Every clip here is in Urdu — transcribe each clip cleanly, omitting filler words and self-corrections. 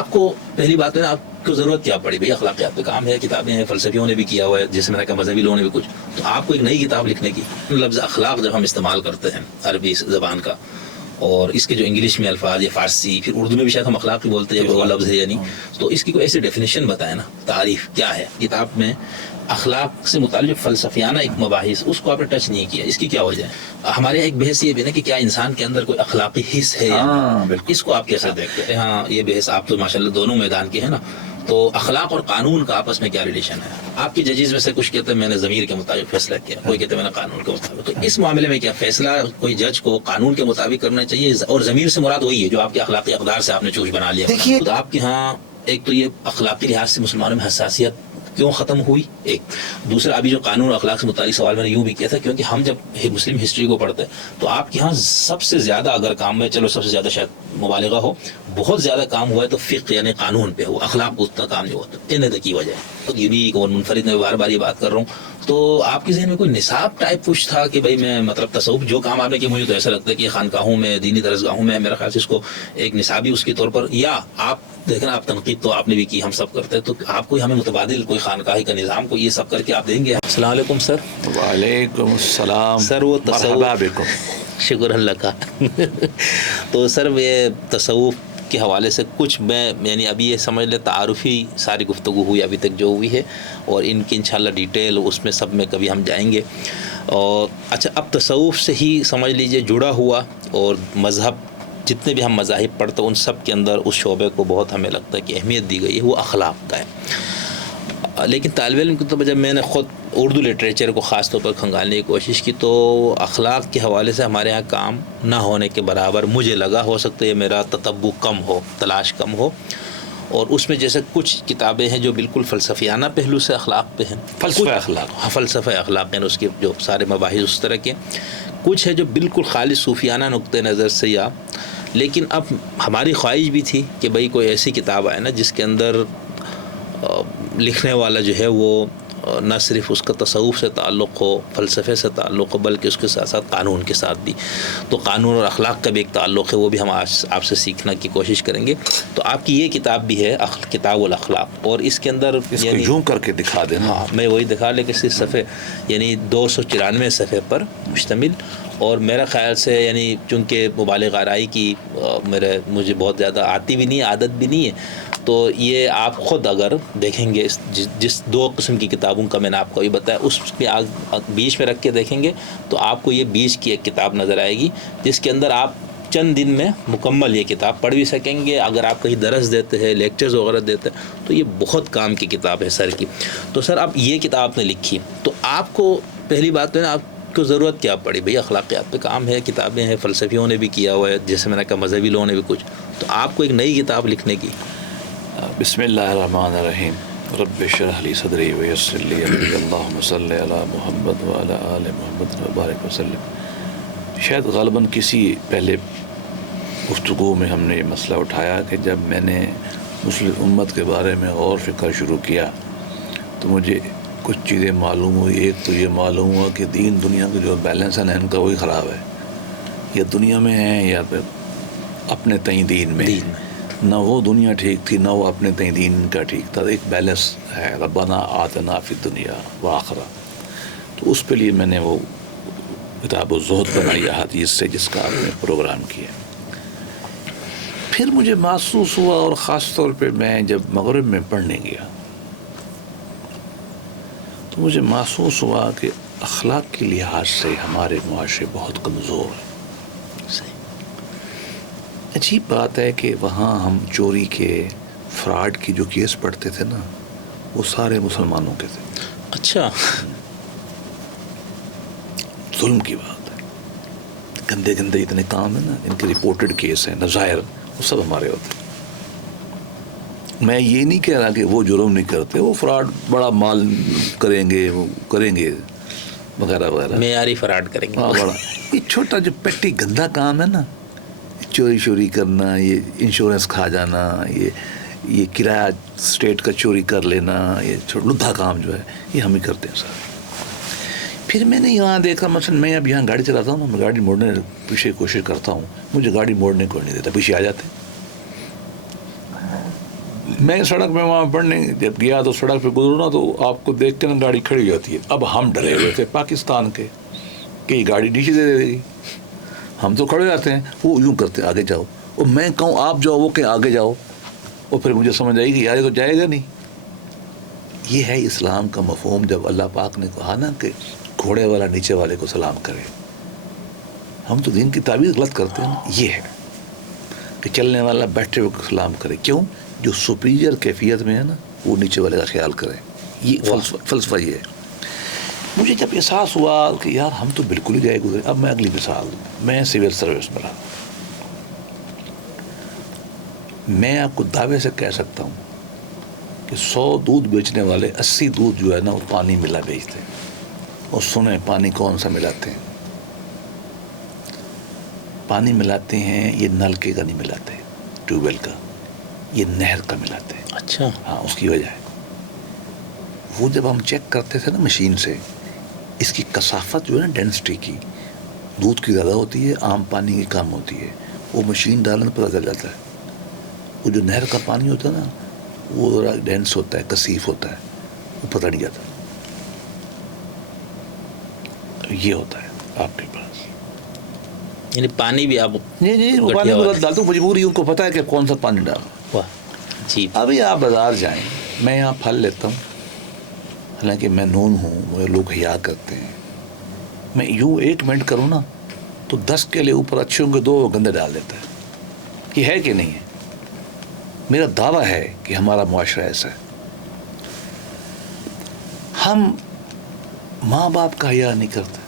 آپ کو پہلی بات ہے آپ کو ضرورت کیا پڑی بھائی؟ اخلاقیات پہ کام ہے، کتابیں ہیں، فلسفیوں نے بھی کیا ہوا ہے، جیسے میں نے کہا مذہبی لوگوں نے بھی کچھ. تو آپ کو ایک نئی کتاب لکھنے کی، لفظ اخلاق جب ہم استعمال کرتے ہیں عربی زبان کا، اور اس کے جو انگلش میں الفاظ یا فارسی، پھر اردو میں بھی شاید ہم اخلاق ہی بولتے ہیں وہ لفظ ہے یا نہیں، تو اس کی کوئی ایسی ڈیفینیشن بتائیں نا، تعریف کیا ہے کتاب میں اخلاق سے متعلق فلسفیانہ ایک مباحث، اس کو آپ نے ٹچ نہیں کیا، اس کی کیا وجہ ہے؟ ہمارے ایک بحث یہ بھی نا کہ کیا انسان کے اندر کوئی اخلاقی حص ہے یا نہیں، اس کو آپ کیسے دیکھتے ہیں؟ ہاں یہ بحث آپ تو ماشاءاللہ دونوں میدان کے ہیں نا. تو اخلاق اور قانون کا آپس میں کیا ریلیشن ہے؟ آپ کی ججیز میں سے کچھ کہتے ہیں میں نے ضمیر کے مطابق فیصلہ کیا، کوئی کہتے ہیں میں نے قانون کے مطابق. تو اس معاملے میں کیا فیصلہ کوئی جج کو قانون کے مطابق کرنا چاہیے، اور ضمیر سے مراد وہی ہے جو آپ کے اخلاقی اقدار سے آپ نے چوز بنا لیا؟ تو آپ کے ہاں ایک تو یہ اخلاقی لحاظ سے مسلمانوں میں حساسیت کیوں ختم ہوئی؟ ایک دوسرا ابھی جو قانون اور اخلاق سے متعلق سوال میں نے یوں بھی کیا تھا، کیونکہ ہم جب مسلم ہسٹری کو پڑھتے ہیں تو آپ کے یہاں سب سے زیادہ اگر کام میں، چلو سب سے زیادہ شاید مبالغہ ہو، بہت زیادہ کام ہوا ہے تو فقہ یعنی قانون پہ ہو، اخلاق کو اتنا کام نہیں ہوتا. ان کی وجہ ہے یونیک اور منفرد میں بار بار یہ بات کر رہا ہوں. تو آپ کے ذہن میں کوئی نصاب ٹائپ کچھ تھا کہ بھائی میں مطلب تصوف جو کام آپ نے کیا، مجھے تو ایسا لگتا ہے کہ خانقاہوں میں، دینی درسگاہوں میں میرا خیال سے اس کو ایک نصابی اس کے طور پر، یا آپ دیکھیں آپ تنقید تو آپ نے بھی کی، ہم سب کرتے ہیں، تو آپ کوئی ہمیں متبادل کوئی خانقاہی کا نظام کو یہ سب کر کے آپ دیں گے؟ السلام علیکم سر. وعلیکم السلام سر. وہ مرحبا بکم. شکر اللہ کا. تو سر یہ تصوف کے حوالے سے کچھ میں یعنی ابھی یہ سمجھ لیں تعارفی ساری گفتگو ہوئی ابھی تک جو ہوئی ہے، اور ان کی انشاءاللہ ڈیٹیل اس میں سب میں کبھی ہم جائیں گے. اور اچھا اب تصوف سے ہی سمجھ لیجئے جڑا ہوا، اور مذہب جتنے بھی ہم مذاہب پڑھتے ہیں ان سب کے اندر اس شعبے کو بہت ہمیں لگتا ہے کہ اہمیت دی گئی ہے، وہ اخلاق کا ہے. لیکن طالب علم کی تو جب میں نے خود اردو لٹریچر کو خاص طور پر کھنگالنے کی کوشش کی تو اخلاق کے حوالے سے ہمارے ہاں کام نہ ہونے کے برابر مجھے لگا. ہو سکتا ہے میرا تتبع کم ہو، تلاش کم ہو، اور اس میں جیسے کچھ کتابیں ہیں جو بالکل فلسفیانہ پہلو سے اخلاق پہ ہیں، فلسفہ اخلاق ہیں، اس کے جو سارے مباحث اس طرح کے. کچھ ہے جو بالکل خالص صوفیانہ نقطہ نظر سے، یا لیکن اب ہماری خواہش بھی تھی کہ بھئی کوئی ایسی کتاب آئے نا جس کے اندر لکھنے والا جو ہے وہ نہ صرف اس کا تصوف سے تعلق ہو، فلسفے سے تعلق ہو، بلکہ اس کے ساتھ ساتھ قانون کے ساتھ بھی. تو قانون اور اخلاق کا بھی ایک تعلق ہے، وہ بھی ہم آپ سے سیکھنے کی کوشش کریں گے. تو آپ کی یہ کتاب بھی ہے کتاب الاخلاق، اور اس کے اندر اس کو یوں کر کے دکھا دینا. ہاں میں وہی دکھا لے کہ صرف صفحے یعنی 294 صفحے پر مشتمل. اور میرا خیال سے یعنی چونکہ مبالغ آرائی کی مجھے بہت زیادہ آتی بھی نہیں، عادت بھی نہیں ہے، تو یہ آپ خود اگر دیکھیں گے جس 2 قسم کی کتابوں کا میں نے آپ کو یہ بتایا، اس پہ بیچ میں رکھ کے دیکھیں گے تو آپ کو یہ بیچ کی ایک کتاب نظر آئے گی جس کے اندر آپ چند دن میں مکمل یہ کتاب پڑھ بھی سکیں گے. اگر آپ کہیں درس دیتے ہیں، لیکچرز وغیرہ دیتے ہیں، تو یہ بہت کام کی کتاب ہے سر کی. تو سر اب یہ کتاب آپ نے لکھی تو آپ کو پہلی بات تو ہے نا آپ کو ضرورت کیا پڑی بھئی؟ اخلاقیات پہ کام ہے، کتابیں ہیں، فلسفیوں نے بھی کیا ہوا ہے، جیسے میں نے کہا مذہبی لوگوں نے بھی کچھ، تو آپ کو ایک نئی کتاب لکھنے کی؟ بسم اللہ الرحمن الرحیم. رب اشرح لی صدری ویسر لی امری. اللہم صلی علی محمد وعلی آل محمد وبارک وسلم. شاید غالباً کسی پہلے گفتگو میں ہم نے یہ مسئلہ اٹھایا کہ جب میں نے مسلم امت کے بارے میں غور فکر شروع کیا تو مجھے کچھ چیزیں معلوم ہوئی. ایک تو یہ معلوم ہوا کہ دین دنیا کے جو بیلنس ہے نا ان کا وہی خراب ہے، یا دنیا میں ہیں یا پھر اپنے تئیں دین میں. نہ وہ دنیا ٹھیک تھی نہ وہ اپنے تئیں دین کا ٹھیک تھا. ایک بیلنس ہے، ربنا آتنا فی الدنیا وآخرہ. تو اس پہ لیے میں نے وہ کتاب الزہد بنائی حدیث سے، جس کا آپ نے پروگرام کیا. پھر مجھے محسوس ہوا، اور خاص طور پہ میں جب مغرب میں پڑھنے گیا تو مجھے محسوس ہوا کہ اخلاق کے لحاظ سے ہمارے معاشرے بہت کمزور ہیں. عجیب بات ہے کہ وہاں ہم چوری کے، فراڈ کی جو کیس پڑھتے تھے نا وہ سارے مسلمانوں کے تھے. اچھا، ظلم کی بات ہے. گندے گندے اتنے کام ہیں نا ان کے رپورٹڈ کیس ہیں، نظائر، وہ سب ہمارے ہوتے ہیں. میں یہ نہیں کہہ رہا کہ وہ جرم نہیں کرتے، وہ فراڈ بڑا مال کریں گے، وہ کریں گے وغیرہ وغیرہ، معیاری فراڈ کریں گے. ہاں بڑا. یہ چھوٹا جو پیٹی گندا کام ہے نا، چوری کرنا، یہ انشورنس کھا جانا، یہ کرایہ اسٹیٹ کا چوری کر لینا، یہ لدھا کام جو ہے یہ ہم ہی کرتے ہیں سارے. پھر میں نے یہاں دیکھا، مثلا میں اب یہاں گاڑی چلاتا ہوں نا، میں گاڑی موڑنے پیچھے کوشش کرتا ہوں، مجھے گاڑی موڑنے کو نہیں دیتا، پیچھے آ جاتے. میں سڑک میں وہاں پڑھنے جب گیا تو سڑک پہ گزروں نا تو آپ کو دیکھ کے نا گاڑی کھڑی ہو جاتی ہے. اب ہم ڈرے ہوئے تھے پاکستان کے کہ یہ گاڑی نیچے دے دے گی. ہم تو کھڑے جاتے ہیں, وہ یوں کرتے ہیں آگے جاؤ, اور میں کہوں آپ جاؤ, وہ کہیں آگے جاؤ. اور پھر مجھے سمجھ آئی کہ یار یہ تو جائے گا نہیں. یہ ہے اسلام کا مفہوم. جب اللہ پاک نے کہا نا کہ گھوڑے والا نیچے والے کو سلام کرے, ہم تو دین کی تعبیر غلط کرتے ہیں. یہ ہے کہ چلنے والا بیٹھے ہوئے کو سلام کرے. کیوں؟ جو سپیریئر کیفیت میں ہے نا وہ نیچے والے کا خیال کرے. یہ فلسفہ یہ ہے. مجھے جب احساس ہوا کہ یار ہم تو بالکل ہی جائے گزرے. اب میں اگلی مثال دوں. میں سول سروس میں رہا. میں آپ کو دعوے سے کہہ سکتا ہوں کہ 100 دودھ بیچنے والے 80 دودھ جو ہے نا وہ پانی ملا بیچتے ہیں. اور سنیں پانی کون سا ملاتے ہیں؟ پانی ملاتے ہیں یہ نلکے کا نہیں ملاتے, ٹیوب ویل کا, یہ نہر کا ملاتے ہیں. اچھا. ہاں, اس کی وجہ ہے وہ جب ہم چیک کرتے تھے نا مشین سے, اس کی کثافت جو ہے نا ڈینسٹی کی, دودھ کی زیادہ ہوتی ہے, عام پانی کی کم ہوتی ہے. وہ مشین ڈالنے پتہ چل جاتا ہے. وہ جو نہر کا پانی ہوتا ہے نا وہ ذرا ڈینس ہوتا ہے, کثیف ہوتا ہے, وہ پتہ نہیں جاتا. یہ ہوتا ہے آپ کے پاس. یعنی پانی بھی آپ جی وہ پانی ڈالتا ہوں, مجبوری ان کو پتہ ہے کہ کون سا پانی ڈالوں. واہ جی. ابھی آپ بازار جائیں, میں یہاں پھل لیتا ہوں, حالانکہ میں نون ہوں, مجھے لوگ حیا کرتے ہیں. میں یوں 1 منٹ کروں نا تو 10 کے لیے اوپر اچھے ہوں گے 2 گندے ڈال دیتا ہے. یہ ہے کہ نہیں ہے؟ میرا دعویٰ ہے کہ ہمارا معاشرہ ایسا ہے. ہم ماں باپ کا حیا نہیں کرتے,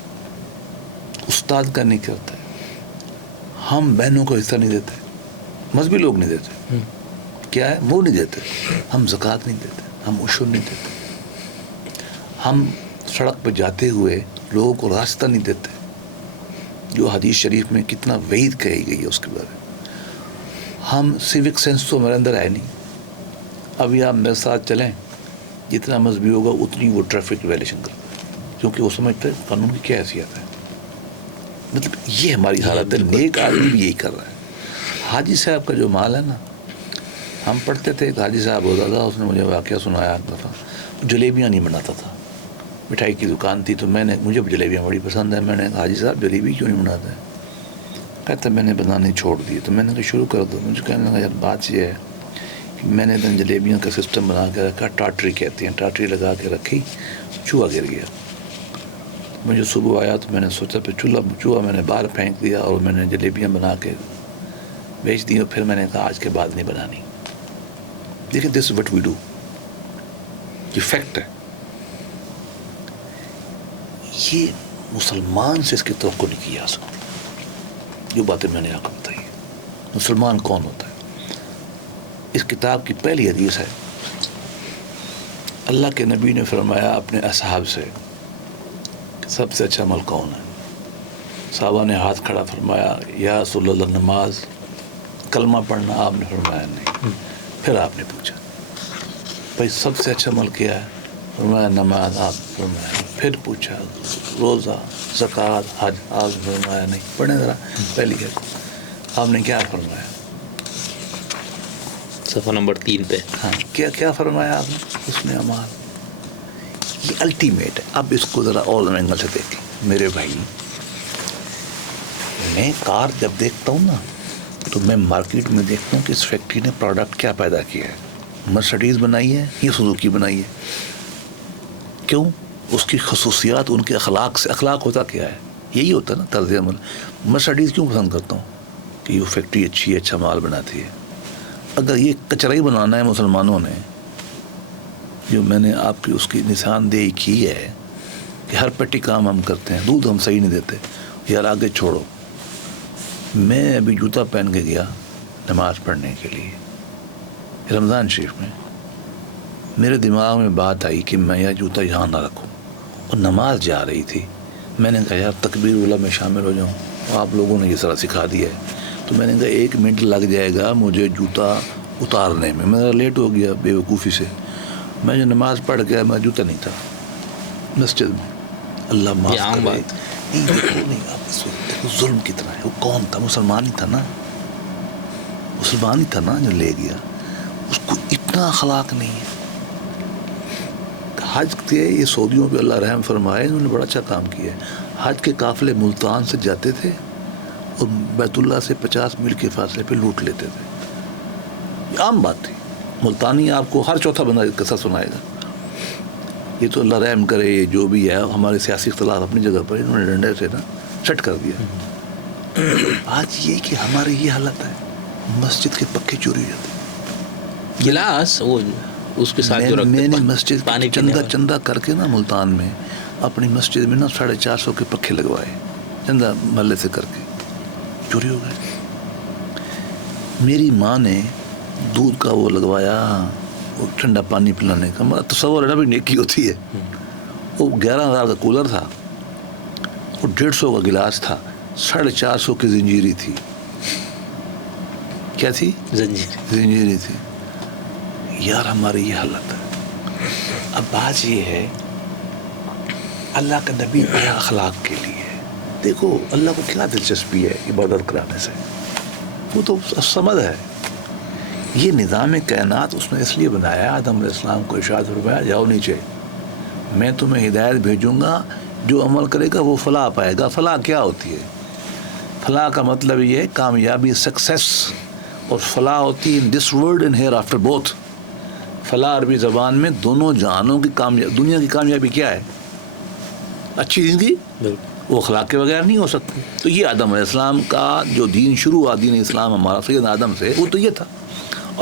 استاد کا نہیں کرتے, ہم بہنوں کو حصہ نہیں دیتے, مذہبی لوگ نہیں دیتے. کیا ہے؟ وہ نہیں دیتے. ہم زکوٰۃ نہیں دیتے, ہم عشر نہیں دیتے, ہم سڑک پہ جاتے ہوئے لوگوں کو راستہ نہیں دیتے, جو حدیث شریف میں کتنا وعید کہی گئی ہے اس کے بارے میں. ہم سیوک سینس تو ہمارے اندر ہے نہیں. ابھی آپ میرے ساتھ چلیں, جتنا مذہبی ہوگا اتنی وہ ٹریفک ویلیشن کرتا ہے, کیونکہ وہ سمجھتے ہیں قانون کی کیا حیثیت ہے. مطلب یہ ہماری حالت ہے. نیک آدمی بھی یہی کر رہا ہے. حاجی صاحب کا جو مال ہے نا, ہم پڑھتے تھے, ایک حاجی صاحب ہوتا تھا, اس نے مجھے واقعہ سنایا تھا. جلیبیاں نہیں بناتا تھا, مٹھائی کی دکان تھی, تو مجھے جلیبیاں بڑی پسند ہیں. میں نے حاجی صاحب جلیبی کیوں نہیں بناتے؟ کہتا میں نے بنانی چھوڑ دی. تو میں نے کہا شروع کر دو. مجھے کہنے لگا یار بات یہ ہے کہ میں نے جلیبیوں کا سسٹم بنا کے رکھا, ٹاٹری کہتے ہیں, ٹاٹری لگا کے رکھی, چوہا گر گیا. مجھے صبح آیا تو میں نے سوچا پھر چوہا میں نے باہر پھینک دیا, اور میں نے جلیبیاں بنا کے بیچ دی. اور پھر میں نے کہا آج کے بعد نہیں بنانی. دیکھیں دس وٹ وی ڈو, یہ فیکٹ ہے. یہ مسلمان سے اس کی توقع نہیں کی جا سکتی. جو باتیں میں نے آپ کو بتائی, مسلمان کون ہوتا ہے. اس کتاب کی پہلی حدیث ہے, اللہ کے نبی نے فرمایا اپنے اصحاب سے سب سے اچھا عمل کون ہے. صحابہ نے ہاتھ کھڑا فرمایا یا رسول اللہ نماز. کلمہ پڑھنا. آپ نے فرمایا نہیں. پھر آپ نے پوچھا بھائی سب سے اچھا عمل کیا ہے؟ فرمایا نماز. آپ فرمایا. پھر پوچھا روزہ, زکوٰۃ, حج. آپ فرمایا نہیں. پڑھیں ذرا پہلی ہے. آپ نے کیا فرمایا؟ صفحہ نمبر 3 پہ. ہاں کیا فرمایا آپ نے؟ اس نے امال. یہ الٹیمیٹ ہے. اب اس کو ذرا اور اینگل سے دیکھیں میرے بھائی. میں کار جب دیکھتا ہوں نا تو میں مارکیٹ میں دیکھتا ہوں کہ اس فیکٹری نے پروڈکٹ کیا پیدا کیا ہے. مرسڈیز بنائی ہے یا سوزوکی بنائی ہے. کیوں؟ اس کی خصوصیات ان کے اخلاق سے. اخلاق ہوتا کیا ہے؟ یہی ہوتا ہے نا طرز عمل. مرسڈیز کیوں پسند کرتا ہوں کہ یہ فیکٹری اچھی ہے, اچھا مال بناتی ہے. اگر یہ کچرا ہی بنانا ہے مسلمانوں نے, جو میں نے آپ کی اس کی نشاندہی کی ہے کہ ہر پٹی کام ہم کرتے ہیں, دودھ ہم صحیح نہیں دیتے, یار آگے چھوڑو. میں ابھی جوتا پہن کے گیا نماز پڑھنے کے لیے رمضان شریف میں. میرے دماغ میں بات آئی کہ میں یہ جوتا یہاں نہ رکھوں, اور نماز جا رہی تھی. میں نے کہا یار تکبیر اولیٰ میں شامل ہو جاؤں. آپ لوگوں نے یہ سارا سکھا دیا ہے. تو میں نے کہا 1 منٹ لگ جائے گا مجھے جوتا اتارنے میں. میں لیٹ ہو گیا بے وقوفی سے. میں جو نماز پڑھ گیا, میں جوتا نہیں تھا مسجد میں. اللہ معاف کرے. نہیں آپ ظلم کتنا ہے. وہ کون تھا؟ مسلمان ہی تھا نا, مسلمان ہی تھا نا جو لے گیا. اس کو اتنا یہاں اخلاق نہیں ہے. حج کے یہ سعودیوں پہ اللہ رحم فرمائے, انہوں نے بڑا اچھا کام کیا ہے. حج کے قافلے ملتان سے جاتے تھے اور بیت اللہ سے 50 میل کے فاصلے پہ لوٹ لیتے تھے. یہ عام بات تھی. ملتانی آپ کو ہر چوتھا بندہ قصہ سنائے گا. یہ تو اللہ رحم کرے, یہ جو بھی ہے ہمارے سیاسی اختلاف اپنی جگہ پر, انہوں نے ڈنڈے سے نا سیٹ کر دیا. آج یہ کہ ہماری یہ حالت ہے, مسجد کے پکے چوری ہو جاتے. گلاس وہ اس کے ساتھ جو رکھتے میں نے مسجد پانی چندہ کر کے نا ملتان میں اپنی مسجد میں نا 450 کے پکے لگوائے, چندہ محلے سے کر کے, چوری ہو گئے. میری ماں نے دودھ کا وہ لگوایا, وہ ٹھنڈا پانی پلانے کا, مطلب تصور ہے نا بھی نیکی ہوتی ہے. وہ 11,000 کا کولر تھا, وہ 150 کا گلاس تھا, 450 کی زنجیری تھی. کیا تھی؟ زنجیری تھی. یار ہماری یہ حالت ہے. اب بات یہ ہے, اللہ کا نبی آیا اخلاق کے لیے. دیکھو اللہ کو کیا دلچسپی ہے عبادت کرانے سے, وہ تو سمجھ ہے. یہ نظام کائنات اس نے اس لیے بنایا, آدم علیہ السلام کو ارشاد فرمایا جاؤ نیچے, میں تمہیں ہدایت بھیجوں گا, جو عمل کرے گا وہ فلاح پائے گا. فلاح کیا ہوتی ہے؟ فلاح کا مطلب یہ ہے کامیابی, سکسیس. اور فلاح ہوتی ہے in this world and hereafter both. فلاح عربی زبان میں دونوں جہانوں کی کامیابی. دنیا کی کامیابی کیا ہے؟ اچھی زندگی, وہ اخلاق کے بغیر نہیں ہو سکتی. تو یہ آدم علیہ السلام کا جو دین شروع ہوا, دین اسلام ہمارا سید آدم سے, وہ تو یہ تھا.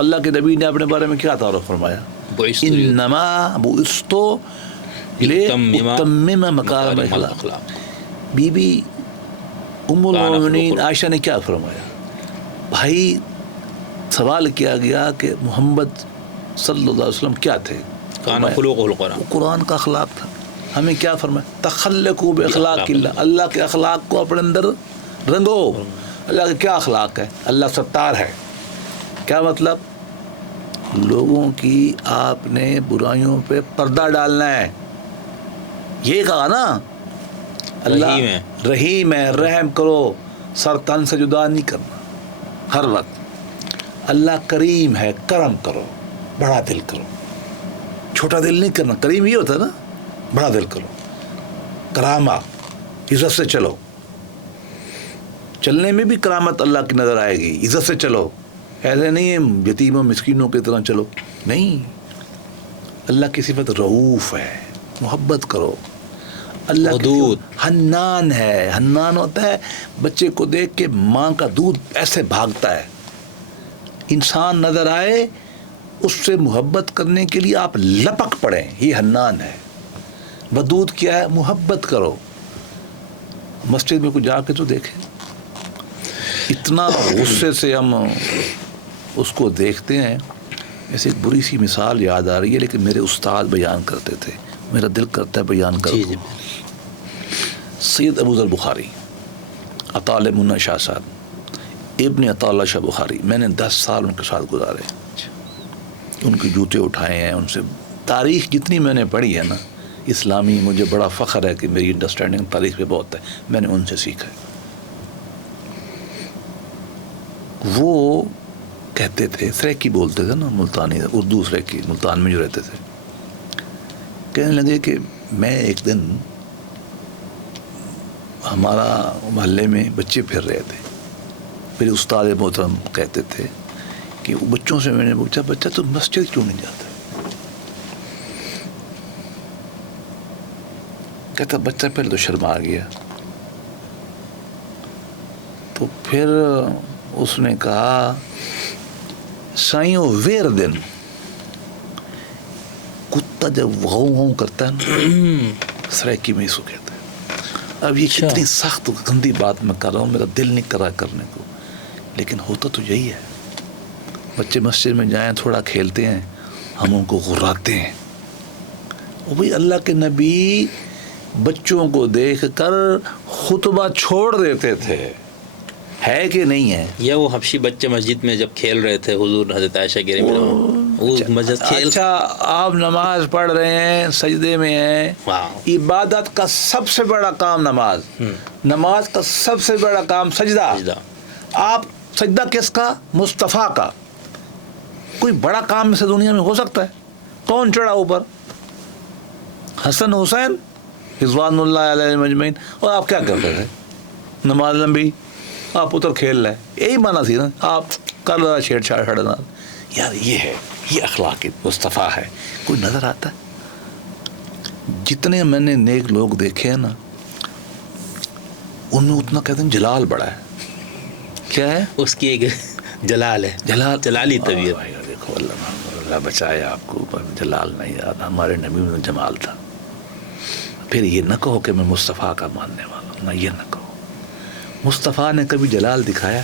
اللہ کے نبی نے اپنے بارے میں کیا تعارف فرمایا؟ انما بعثت لأتمم مکارم الاخلاق. بی بی ام المؤمنین عائشہ نے کیا فرمایا؟ بھائی سوال کیا گیا کہ محمد صلی اللہ علیہ وسلم کیا تھے؟ کان خلقہ القرآن, قرآن کا اخلاق تھا. ہمیں کیا فرمایا؟ تخلقوا باخلاق اللہ, اللہ کے اخلاق کو اپنے اندر رنگو. اللہ کے کیا اخلاق ہے؟ اللہ ستار ہے. کیا مطلب؟ لوگوں کی آپ نے برائیوں پہ پردہ ڈالنا ہے. یہ کہا نا, اللہ رحیم ہے, رحم کرو, سر تن سے جدا نہیں کرنا ہر وقت. اللہ کریم ہے, کرم کرو, بڑا دل کرو, چھوٹا دل نہیں کرنا. کریم یہ ہوتا ہے نا, بڑا دل کرو. کرامہ, عزت سے چلو. چلنے میں بھی کرامت اللہ کی نظر آئے گی. عزت سے چلو, ایسے نہیں ہے یتیموں مسکینوں کی طرح چلو, نہیں. اللہ کی صفت رؤوف ہے, محبت کرو. اللہ کی حنان ہے. حنان ہوتا ہے بچے کو دیکھ کے ماں کا دودھ ایسے بھاگتا ہے. انسان نظر آئے, اس سے محبت کرنے کے لیے آپ لپک پڑیں, یہ حنان ہے. ودود کیا ہے؟ محبت کرو. مسجد میں کوئی جا کے تو دیکھیں, اتنا غصے سے ہم اس کو دیکھتے ہیں. ایسے ایک بری سی مثال یاد آ رہی ہے, لیکن میرے استاد بیان کرتے تھے, میرا دل کرتا ہے بیان کروں. سید ابو ذر بخاری, عطا منا شاہ صاحب, ابن عطا اللہ شاہ بخاری. میں نے 10 سال ان کے ساتھ گزارے, ان کے جوتے اٹھائے ہیں. ان سے تاریخ جتنی میں نے پڑھی ہے نا اسلامی, مجھے بڑا فخر ہے کہ میری انڈرسٹینڈنگ تاریخ پہ بہت ہے. میں نے ان سے سیکھا ہے. وہ کہتے تھے, سریکی بولتے تھے نا ملتانی, اردو سریکی, ملتان میں جو رہتے تھے. کہنے لگے کہ میں ایک دن, ہمارا محلے میں بچے پھر رہے تھے. میرے استاد محترم کہتے تھے کہ بچوں سے میں نے پوچھا, بچہ تو مسجد کیوں نہیں جاتا؟ کہتا بچہ پہلے تو شرما گیا. تو پھر اس نے کہا سائیوں ویر دن کتا جب غوں کرتا ہے نا, سریکی میں اسو کہتا ہے. اب یہ کتنی سخت گندی بات میں کر رہا ہوں, میرا دل نہیں کرا کرنے کو, لیکن ہوتا تو یہی ہے. بچے مسجد میں جائیں, تھوڑا کھیلتے ہیں, ہم ان کو غراتے ہیں. وہ بھائی اللہ کے نبی بچوں کو دیکھ کر خطبہ چھوڑ دیتے تھے, ہے کہ نہیں ہے؟ یا وہ حبشی بچے مسجد میں جب کھیل رہے تھے, حضور حضرت عائشہ کی اچھا آپ نماز پڑھ رہے ہیں, سجدے میں ہیں, عبادت کا سب سے بڑا کام نماز, نماز کا سب سے بڑا کام سجدہ. آپ سجدہ کس کا؟ مصطفیٰ کا. کوئی بڑا کام سے دنیا میں ہو سکتا ہے؟ کون چڑھا اوپر؟ حسن حسین رضوان اللہ علیہ مجمعین. اور آپ کیا کرتے تھے؟ نماز لمبی، آپ ادھر کھیل رہے. یہی مانا تھی نا، آپ کر رہا چھیڑ چھاڑ چھڑنا. یار یہ ہے، یہ اخلاق مصطفیٰ ہے. کوئی نظر آتا ہے؟ جتنے میں نے نیک لوگ دیکھے ہیں نا، ان میں اتنا کہتے ہیں جلال بڑا ہے. کیا ہے اس کی ایک جلال ہے، جلالی طبیعت. دیکھو اللہ بچائے آپ کو، جلال نہیں یاد. ہمارے نبی میں جمال تھا. پھر یہ نہ کہو کہ میں مصطفیٰ کا ماننے والا ہوں، نہ یہ نہ کہو. مصطفیٰ نے کبھی جلال دکھایا؟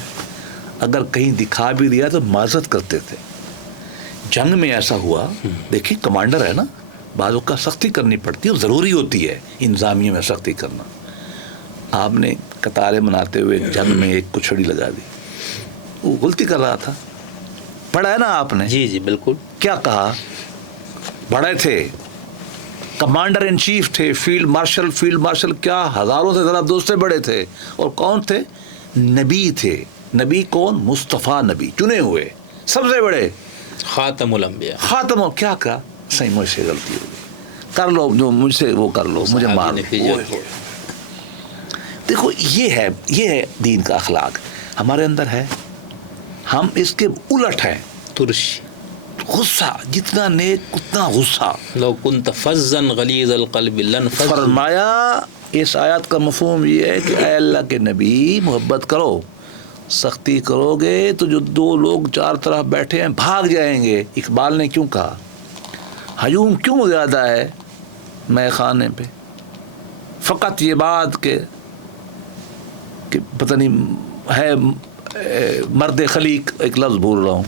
اگر کہیں دکھا بھی دیا تو معذرت کرتے تھے. جنگ میں ایسا ہوا، دیکھیں کمانڈر ہے نا، بعضوں کا سختی کرنی پڑتی ہے، اور ضروری ہوتی ہے انتظامیہ میں سختی کرنا. آپ نے قطاریں بناتے ہوئے جنگ میں ایک کچھڑی لگا دی، وہ غلطی کر رہا تھا. پڑھا ہے نا آپ نے؟ جی جی بالکل. کیا کہا؟ بڑے تھے، کمانڈر ان چیف تھے، فیلڈ مارشل کیا ہزاروں سے زیادہ دوست سے بڑے تھے. اور کون تھے؟ نبی تھے. نبی کون؟ مصطفیٰ نبی، چنے ہوئے سب سے بڑے، خاتم الانبیاء. خاتم. اور کیا کہا؟ صحیح مجھ سے غلطی ہو گئی، کر لو جو مجھ سے وہ کر لو، مجھے مار لو. دیکھو یہ ہے دین کا اخلاق ہمارے اندر ہے. ہم اس کے الٹ ہیں. ترش، غصہ، جتنا نیک اتنا غصہ. لو كنت فظا غلیظ القلب لانفضوا. فرمایا اس آیت کا مفہوم یہ ہے کہ اے اللہ کے نبی محبت کرو. سختی کرو گے تو جو دو لوگ چار طرف بیٹھے ہیں بھاگ جائیں گے. اقبال نے کیوں کہا ہجوم کیوں زیادہ ہے میں خانے پہ؟ فقط یہ بات کہ پتہ نہیں ہے مرد خلیق، ایک لفظ بول رہا ہوں،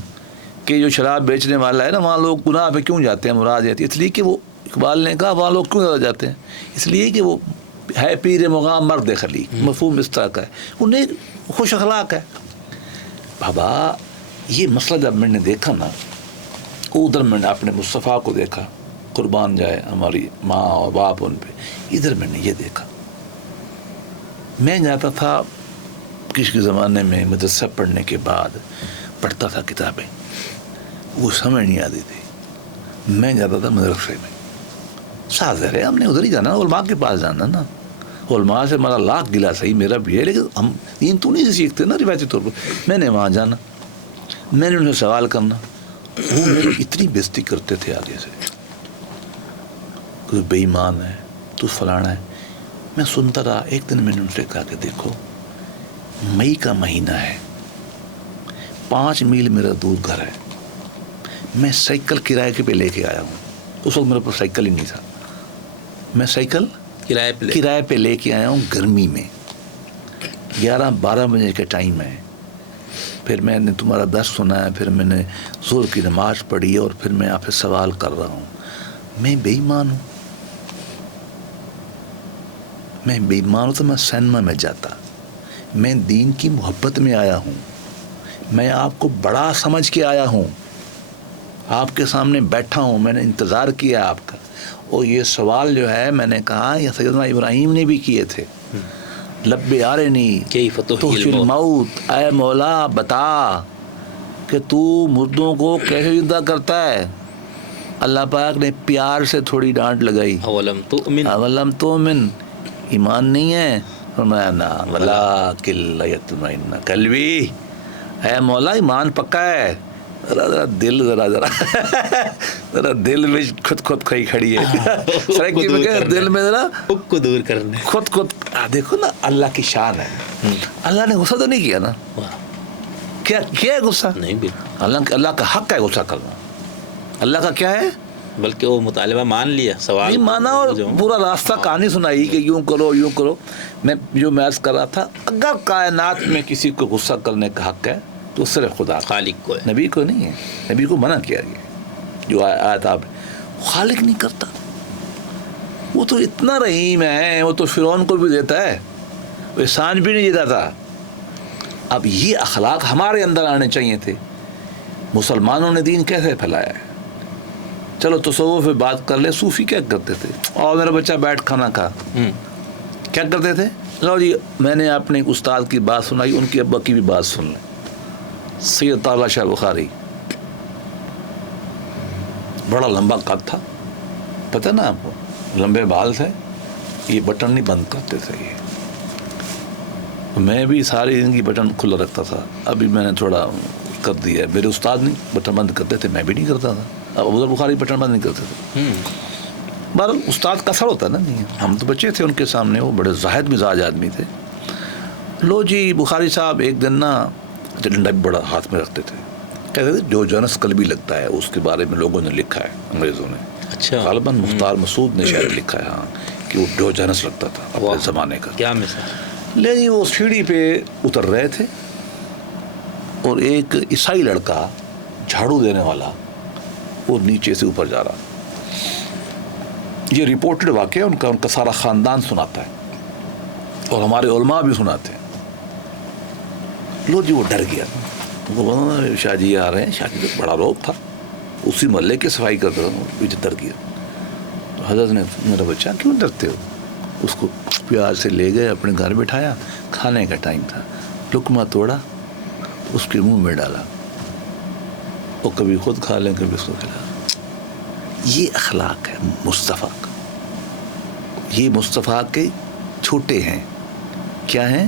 کہ جو شراب بیچنے والا ہے نا، وہاں لوگ گناہ پہ کیوں جاتے ہیں؟ مراد ہے اس لیے کہ وہ، اقبال نے کہا وہاں لوگ کیوں زیادہ جاتے ہیں؟ اس لیے کہ وہ ہے پیر مغام مرد خلیق. مفہوم اس طرح کا ہے، انہیں خوش اخلاق ہے. بابا یہ مسئلہ جب میں نے دیکھا نا، ادھر میں نے اپنے مصطفیٰ کو دیکھا، قربان جائے ہماری ماں اور باپ ان پہ. ادھر میں نے یہ دیکھا، میں جاتا تھا کسی زمانے میں مدرسہ پڑھنے کے بعد پڑھتا تھا کتابیں، وہ سمجھ نہیں آتی تھی. میں جاتا تھا مدرسے میں، ساظر ہے، ہم نے ادھر ہی جانا، علماء کے پاس جانا نا. علماء سے ہمارا لاکھ گلا صحیح، میرا بھی ہے، لیکن ہم دین تو نہیں سے سیکھتے نا روایتی طور پر. میں نے وہاں جانا، میں نے ان سے سوال کرنا، وہ میری اتنی بےزتی کرتے تھے آگے سے، کوئی بے ایمان ہے، تو فلانا ہے. میں سنتا رہا. ایک دن میں نے ان سے کہا کہ دیکھو مئی کا مہینہ ہے، 5 میل میرا دور گھر ہے، میں سائیکل کرائے پہ لے کے آیا ہوں. اس وقت میرے پاس سائیکل ہی نہیں تھا. میں سائیکل کرائے پہ لے کے آیا ہوں گرمی میں، 11-12 بجے کا ٹائم ہے. پھر میں نے تمہارا درس سنا ہے، پھر میں نے ظہر کی نماز پڑھی، اور پھر میں آپ سے سوال کر رہا ہوں. میں بے ایمان ہوں، میں بے ایمان ہوں تو میں سینما میں جاتا. میں دین کی محبت میں آیا ہوں، میں آپ کو بڑا سمجھ کے آیا ہوں، آپ کے سامنے بیٹھا ہوں، میں نے انتظار کیا آپ کا. اور یہ سوال جو ہے میں نے کہا یہ سیدنا ابراہیم نے بھی کیے تھے. لب آرنی کیف تحیی الموت، اے مولا بتا کہ تو مردوں کو کیسے زندہ کرتا ہے. اللہ پاک نے پیار سے تھوڑی ڈانٹ لگائی، اولم تؤمن، ایمان نہیں ہے؟ فرمایا نا ولکن لیطمئن قلبی، اے مولا ایمان پکا ہے، ذرا دل ذرا دل میں خود کھڑی ہے، دل میں ذرا کو دور کرنے خود. دیکھو نا اللہ کی شان ہے. اللہ نے غصہ تو نہیں کیا نا، کیا ہے غصہ؟ نہیں، اللہ کا حق ہے غصہ کرنا. اللہ کا کیا ہے؟ بلکہ وہ مطالبہ مان لیا، سوال نہیں مانا، اور پورا راستہ کہانی سنائی کہ یوں کرو یوں کرو. میں جو عرض کر رہا تھا، اگر کائنات میں کسی کو غصہ کرنے کا حق ہے تو صرف خدا، خالق کو ہے، نبی کو نہیں ہے. نبی کو منع کیا گیا. جو آیت آپ خالق نہیں کرتا، وہ تو اتنا رحیم ہے، وہ تو فرعون کو بھی دیتا ہے، وہ احسان بھی نہیں دیتا تھا. اب یہ اخلاق ہمارے اندر آنے چاہیے تھے. مسلمانوں نے دین کیسے پھیلایا ہے؟ چلو تصوف پہ بات کر لے. صوفی کیا کرتے تھے؟ اور میرا بچہ بیٹھ کھانا کھا، کیا کرتے تھے؟ لو جی میں نے اپنے استاد کی بات سنائی، ان کے ابا کی بھی بات سن لیں. سید طالب شاہ بخاری بڑا لمبا قد تھا, پتہ نا آپ کو, لمبے بال تھے, یہ بٹن نہیں بند کرتے تھے. یہ میں بھی ساری زندگی بٹن کھلا رکھتا تھا, ابھی میں نے تھوڑا کر دیا ہے. میرے استاد نہیں بٹن بند کرتے تھے, میں بھی نہیں کرتا تھا. اب ابو ذر بخاری بٹن بند نہیں کرتے تھے. بہر استاد کا اثر ہوتا ہے نا. نہیں, ہم تو بچے تھے ان کے سامنے, وہ بڑے زاہد مزاج آدمی تھے. لو جی بخاری صاحب ایک دن نا ڈنڈا بھی بڑا ہاتھ میں رکھتے تھے, کہتے تھے جو جونس قلبی لگتا ہے, اس کے بارے میں لوگوں نے لکھا ہے, انگریزوں نے. اچھا, غالباً مختار مسعود نے شاید لکھا ہے, ہاں, کہ وہ ڈو جانس لگتا تھا اپنے زمانے کا. کیا مثال. لے جی وہ سیڑھی پہ اتر رہے تھے اور ایک عیسائی لڑکا جھاڑو دینے والا وہ نیچے سے اوپر جا رہا. یہ رپورٹڈ واقعہ ان کا سارا خاندان سناتا ہے اور ہمارے علماء بھی سناتے ہیں. لو جی وہ ڈر گیا, شاہ جی آ رہے ہیں. شاہ جی بڑا روب تھا, اسی محلے کی صفائی کرتا تھا, پیچھے ڈر گیا. حضرت نے, میرا بچہ کیوں ڈرتے ہو, اس کو پیار سے لے گئے, اپنے گھر بٹھایا. کھانے کا ٹائم تھا, لقمہ توڑا, اس کے منہ میں ڈالا, وہ کبھی خود کھا لیں کبھی اس کو کھلا. یہ اخلاق ہے مصطفیٰ کا. یہ مصطفیٰ کے چھوٹے ہیں. کیا ہیں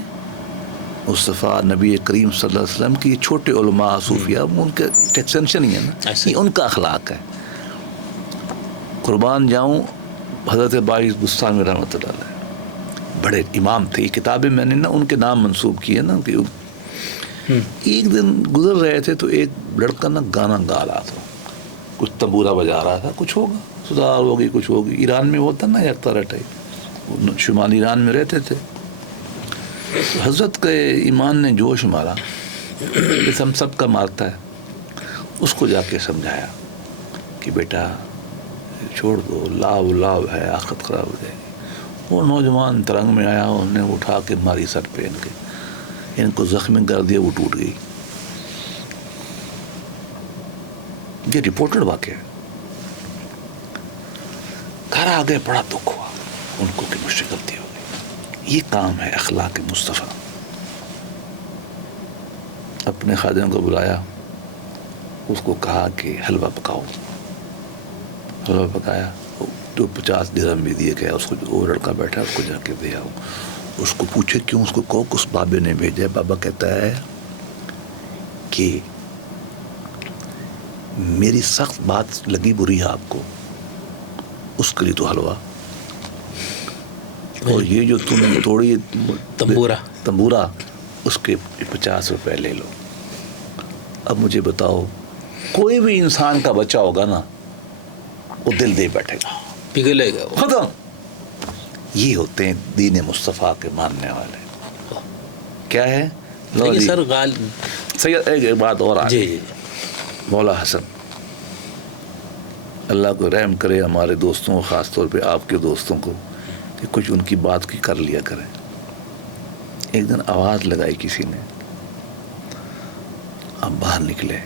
مصطفیٰ نبی کریم صلی اللہ علیہ وسلم کی چھوٹے علماء صوفیہ, ان کے ایکسٹینشن ہی ہے نا. یہ ان کا اخلاق ہے. قربان جاؤں حضرت باعث بستانی رحمۃ اللہ علیہ, بڑے امام تھے. یہ کتابیں میں نے نا ان کے نام منسوب کی ہے نا, کہ ایک دن گزر رہے تھے تو ایک لڑکا نا گانا گا رہا تھا, کچھ تنبورا بجا رہا تھا. کچھ ہوگا, سدار ہوگی, کچھ ہوگی. ایران میں ہوتا نا یک طرح ٹائپ, شمالی ایران میں رہتے تھے. حضرت کے ایمان نے جوش مارا, جیسے ہم سب کا مارتا ہے. اس کو جا کے سمجھایا کہ بیٹا چھوڑ دو, لاو ہے, آخرت خراب ہو جائے گی. وہ نوجوان ترنگ میں آیا, انہوں نے اٹھا کے ماری سر پہ ان کے, ان کو زخمی کر دیا, وہ ٹوٹ گئی. یہ رپورٹڈ واقعہ ہے. گھر آ گئے, بڑا دکھ ہوا ان کو کہ مجھ سے غلطی ہو گئی. یہ کام ہے اخلاق مصطفیٰ. اپنے خادم کو بلایا, اس کو کہا کہ حلوہ پکاؤ. حلوہ پکایا, جو 50 درہم بھی دیے گیا. اس کو وہ لڑکا بیٹھا, اس کو جا کے دے آؤ. اس کو پوچھے کیوں, اس کو کہو اس بابے نے بھیجا. بابا کہتا ہے کہ میری سخت بات لگی بری ہے آپ کو, اس کے لیے تو حلوہ, اور یہ جو تم نے توڑی تنبورا اس کے 50 روپے لے لو. اب مجھے بتاؤ, کوئی بھی انسان کا بچہ ہوگا نا, وہ دل دے بیٹھے گا, پگھلے گا, ختم. یہ ہوتے ہیں دین مصطفیٰ کے ماننے والے. کیا ہے سر سید, ایک بات اور جی, مولا حسن اللہ کو رحم کرے ہمارے دوستوں کو, خاص طور پہ آپ کے دوستوں کو, کہ کچھ ان کی بات کی کر لیا کریں. ایک دن آواز لگائی کسی نے, اب باہر نکلے,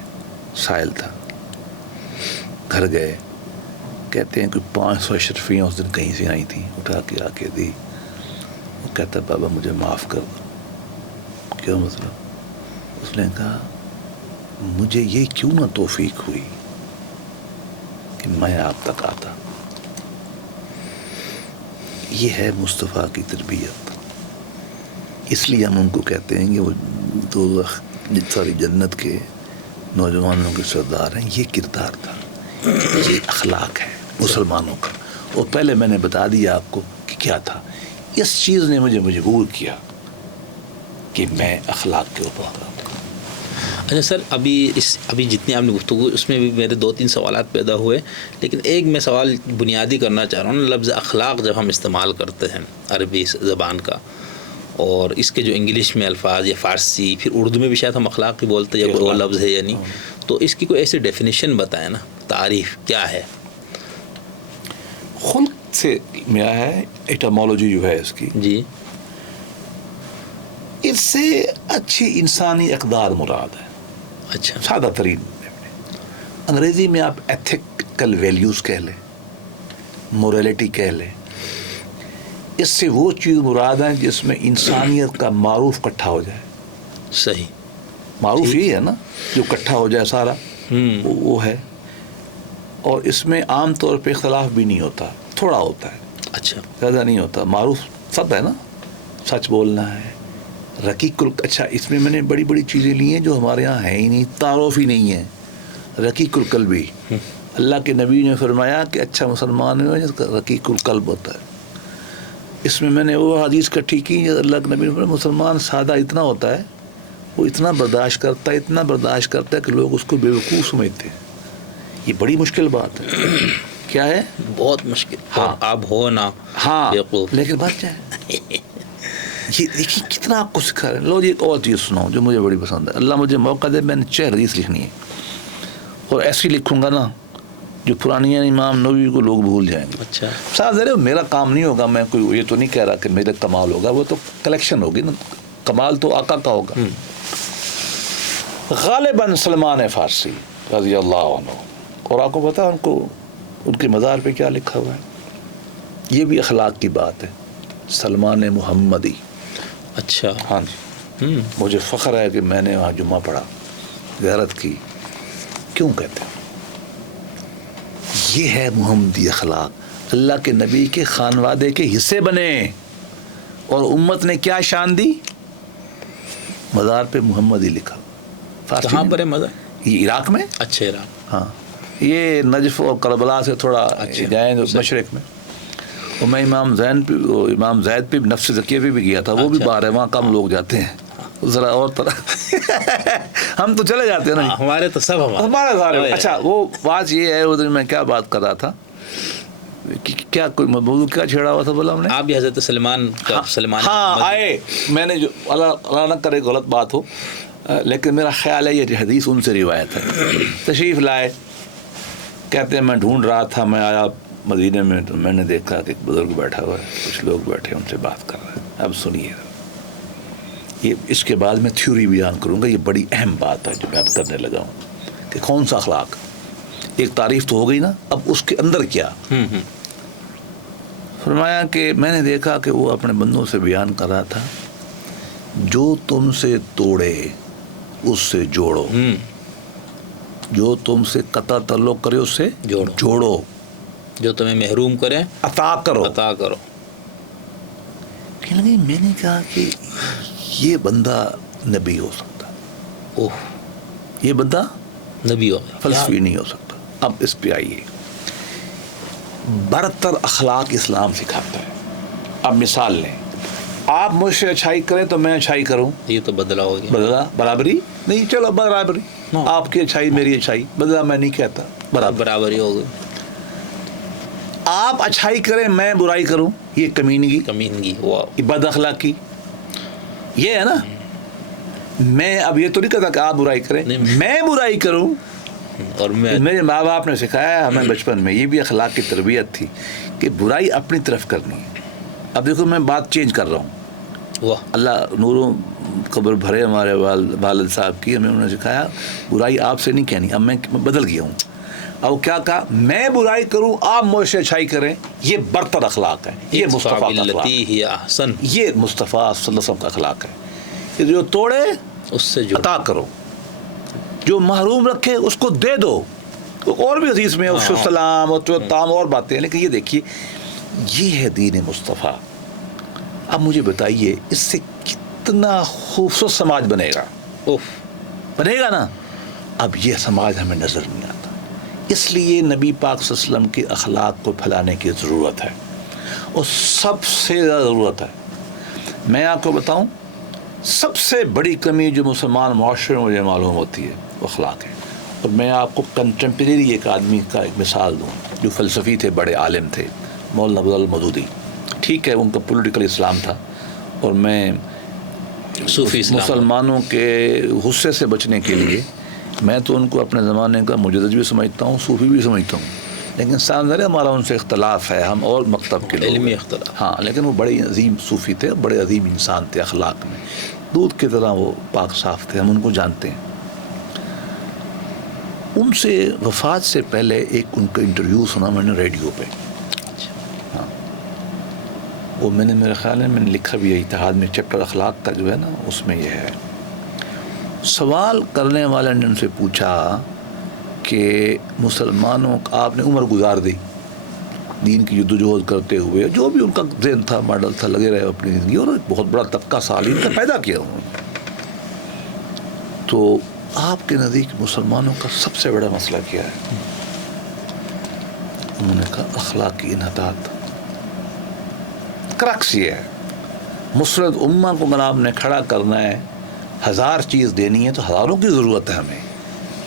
سائل تھا, گھر گئے. کہتے ہیں کہ 500 اشرفیاں اس دن کہیں سے آئی تھیں, اٹھا کے آ کے دی. وہ کہتا بابا مجھے معاف کر دو. کیا مطلب؟ اس نے کہا مجھے یہ کیوں نہ توفیق ہوئی کہ میں آپ تک آتا. یہ ہے مصطفیٰ کی تربیت. اس لیے ہم ان کو کہتے ہیں کہ وہ دو ساری جنت کے نوجوانوں کے سردار ہیں. یہ کردار تھا, یہ اخلاق ہے مسلمانوں کا. اور پہلے میں نے بتا دیا آپ کو کہ کیا تھا. اس چیز نے مجھے مجبور کیا کہ میں اخلاق کے اوپر کام کروں. اچھا سر, ابھی جتنی آپ نے گفتگو, اس میں بھی میرے 2-3 سوالات پیدا ہوئے, لیکن ایک میں سوال بنیادی کرنا چاہ رہا ہوں. لفظ اخلاق جب ہم استعمال کرتے ہیں عربی زبان کا, اور اس کے جو انگلش میں الفاظ یا فارسی, پھر اردو میں بھی شاید ہم اخلاق ہی بولتے ہیں, یا کوئی اور لفظ ہے یا نہیں, تو اس کی کوئی ایسی ڈیفینیشن بتائیں نا, تعریف کیا ہے. خلق سے ملا ہے, ایٹامولوجی جو ہے اس کی, جی, اس سے اچھی انسانی اقدار مراد ہے. اچھا, سادہ ترین. انگریزی میں آپ ایتھیکل ویلیوز کہہ لیں, موریلٹی کہہ لیں. اس سے وہ چیز مراد ہے جس میں انسانیت کا معروف اکٹھا ہو جائے. صحیح, معروف یہی ہے نا, جو اکٹھا ہو جائے سارا, وہ ہے. اور اس میں عام طور پہ اختلاف بھی نہیں ہوتا، تھوڑا ہوتا ہے، اچھا زیادہ نہیں ہوتا. معروف سب ہے نا، سچ بولنا ہے، رقیق اچھا اس میں نے بڑی بڑی چیزیں لی ہیں جو ہمارے یہاں ہیں ہی نہیں، تعارف ہی نہیں ہے. رقیق القلبی، اللہ کے نبی نے فرمایا کہ اچھا مسلمان ہے جس کا رقیق القلب ہوتا ہے. اس میں نے وہ حدیث کٹھی کی، اللہ کے نبی نے فرمایا مسلمان سادہ اتنا ہوتا ہے، وہ اتنا برداشت کرتا ہے کہ لوگ اس کو بیوقوف سمجھتے ہیں. یہ بڑی مشکل بات ہے. کیا ہے؟ بہت مشکل. ہاں. اور آپ ہو نا ہاں بیوقوف. لیکن بات کیا ہے، یہ دیکھیے کتنا آپ کو سکھا رہے ہیں. لو جی ایک اور چیز سناؤں جو مجھے بڑی پسند ہے. اللہ مجھے موقع دے میں نے 6 حدیث لکھنی ہے، اور ایسی لکھوں گا نا جو پرانی امام نووی کو لوگ بھول جائیں گے. اچھا. صاحب ذرا میرا کام نہیں ہوگا، میں کوئی یہ تو نہیں کہہ رہا کہ میرا کمال ہوگا، وہ تو کلیکشن ہوگی نا، کمال تو آقا کا ہوگا. غالباً سلمان فارسی رضی اللہ عنہ، اور آپ کو پتا ان کے مزار پہ کیا لکھا ہوا ہے؟ یہ بھی اخلاق کی بات ہے. سلمان محمدی. اچھا. ہاں جی. مجھے فخر ہے کہ میں نے وہاں جمعہ پڑھا، زیارت کی. کیوں کہتے ہیں؟ یہ ہے محمدی اخلاق. اللہ کے نبی کے خانوادے کے حصے بنے، اور امت نے کیا شان دی؟ مزار پہ محمدی لکھا. کہاں پر ہے مزار؟ یہ عراق میں. اچھا عراق. ہاں یہ نجف اور کربلا سے تھوڑا جائیں مشرق میں. اور میں امام زید پہ نفس زکیہ پہ بھی گیا تھا، وہ بھی باہر ہے، وہاں کم لوگ جاتے ہیں ذرا اور طرح. ہم تو چلے جاتے ہیں نا، ہمارے تو سب ہمارے سارے. اچھا وہ بات یہ ہے، ادھر میں کیا بات کر رہا تھا، کیا کوئی موضوع کیا چھیڑا ہوا تھا بولا ہم نے؟ آپ بھی حضرت سلمان کا سلمان. ہاں آئے. میں نے جو اللہ نہ کرے غلط بات ہو، لیکن میرا خیال ہے یہ حدیث ان سے روایت ہے. تشریف لائے، کہتے ہیں میں ڈھونڈ رہا تھا، میں آیا مدینے میں تو میں نے دیکھا کہ ایک بزرگ بیٹھا ہوا ہے، کچھ لوگ بیٹھے ان سے بات کر رہے ہیں. اب سنیے، یہ اس کے بعد میں تھیوری بیان کروں گا. یہ بڑی اہم بات ہے جو میں اب کرنے لگا ہوں کہ کون سا اخلاق. ایک تعریف تو ہو گئی نا، اب اس کے اندر کیا. فرمایا کہ میں نے دیکھا کہ وہ اپنے بندوں سے بیان کر رہا تھا، جو تم سے توڑے اس سے جوڑو، جو تم سے قطع تعلق کرے اس سے جوڑو، جو تمہیں محروم کرے عطا کرو. میں نے کہا کہ یہ بندہ نبی ہو سکتا، یہ بندہ نبی ہو، فلسفی نہیں ہو سکتا. اب اس پہ آئیے، برتر اخلاق اسلام سکھاتا ہے. اب مثال لیں، آپ مجھ سے اچھائی کریں تو میں اچھائی کروں، یہ تو بدلہ ہو گیا. بدلہ برابری نہیں، چلو برابری، آپ کی اچھائی میری اچھائی، بدلہ میں نہیں کہتا، برابری ہو گئی. آپ اچھائی کریں میں برائی کروں، یہ کمینگی، یہ بد اخلاقی. یہ ہے نا. میں اب یہ تو نہیں کہتا کہ آپ برائی کریں، میں برائی کروں. اور میرے ماں باپ نے سکھایا ہمیں بچپن میں، یہ بھی اخلاق کی تربیت تھی کہ برائی اپنی طرف کرنی ہے. اب دیکھو میں بات چینج کر رہا ہوں. اللہ نوروں قبر بھرے ہمارے والد صاحب کی، ہمیں انہوں نے سکھایا برائی آپ سے نہیں کہنی. اب میں بدل گیا ہوں. اب کیا کہا؟ میں برائی کروں آپ مجھ سے اچھائی کریں. یہ برتر اخلاق ہے، یہ مصطفیٰ کا اخلاق، یہ مصطفیٰ صلی اللہ علیہ وسلم کا اخلاق ہے. کہ جو توڑے اس سے عطا کرو، جو محروم رکھے اس کو دے دو. اور بھی حدیث میں افشوا السلام اور تام اور باتیں ہیں، لیکن یہ دیکھیے یہ ہے دین مصطفیٰ. اب مجھے بتائیے اس سے کتنا خوبصورت سماج بنے گا. بنے گا نا. اب یہ سماج ہمیں نظر نہیں آتا، اس لیے نبی پاک صلی اللہ علیہ وسلم کے اخلاق کو پھیلانے کی ضرورت ہے، اور سب سے زیادہ ضرورت ہے. میں آپ کو بتاؤں سب سے بڑی کمی جو مسلمان معاشرے میں مجھے معلوم ہوتی ہے وہ اخلاق ہے. اور میں آپ کو کنٹمپریری ایک آدمی کا ایک مثال دوں جو فلسفی تھے، بڑے عالم تھے، مولانا ابو المودودی. ٹھیک ہے ان کا پولیٹیکل اسلام تھا، اور میں صوفی اسلام، مسلمانوں کے غصے سے بچنے کے لیے میں تو ان کو اپنے زمانے کا مجدد بھی سمجھتا ہوں، صوفی بھی سمجھتا ہوں. لیکن سامنے ہمارا ان سے اختلاف ہے، ہم اور مکتب کے علمی اختلاف. ہاں لیکن وہ بڑے عظیم صوفی تھے، بڑے عظیم انسان تھے، اخلاق میں دودھ کی طرح وہ پاک صاف تھے، ہم ان کو جانتے ہیں. ان سے وفات سے پہلے ایک ان کا انٹرویو سنا میں نے ریڈیو پہ. ہاں وہ میں نے میرے خیال میں نے لکھا بھی ہے اتحاد میں، چیپٹر اخلاق کا جو ہے نا اس میں یہ ہے. سوال کرنے والے نے ان سے پوچھا کہ مسلمانوں کا آپ نے عمر گزار دی دین کی جدوجہد کرتے ہوئے، جو بھی ان کا ذہن تھا ماڈل تھا، لگے رہے اپنی زندگی، اور ایک بہت بڑا طبقہ سالین کا پیدا کیا انہوں نے. تو آپ کے نزدیک مسلمانوں کا سب سے بڑا مسئلہ کیا ہے؟ انہوں نے کہا اخلاقی انحطاط. کرکس یہ ہے، مسرت امہ کو اگر آپ نے کھڑا کرنا ہے، 1000 چیز دینی ہے تو ہزاروں کی ضرورت ہے ہمیں،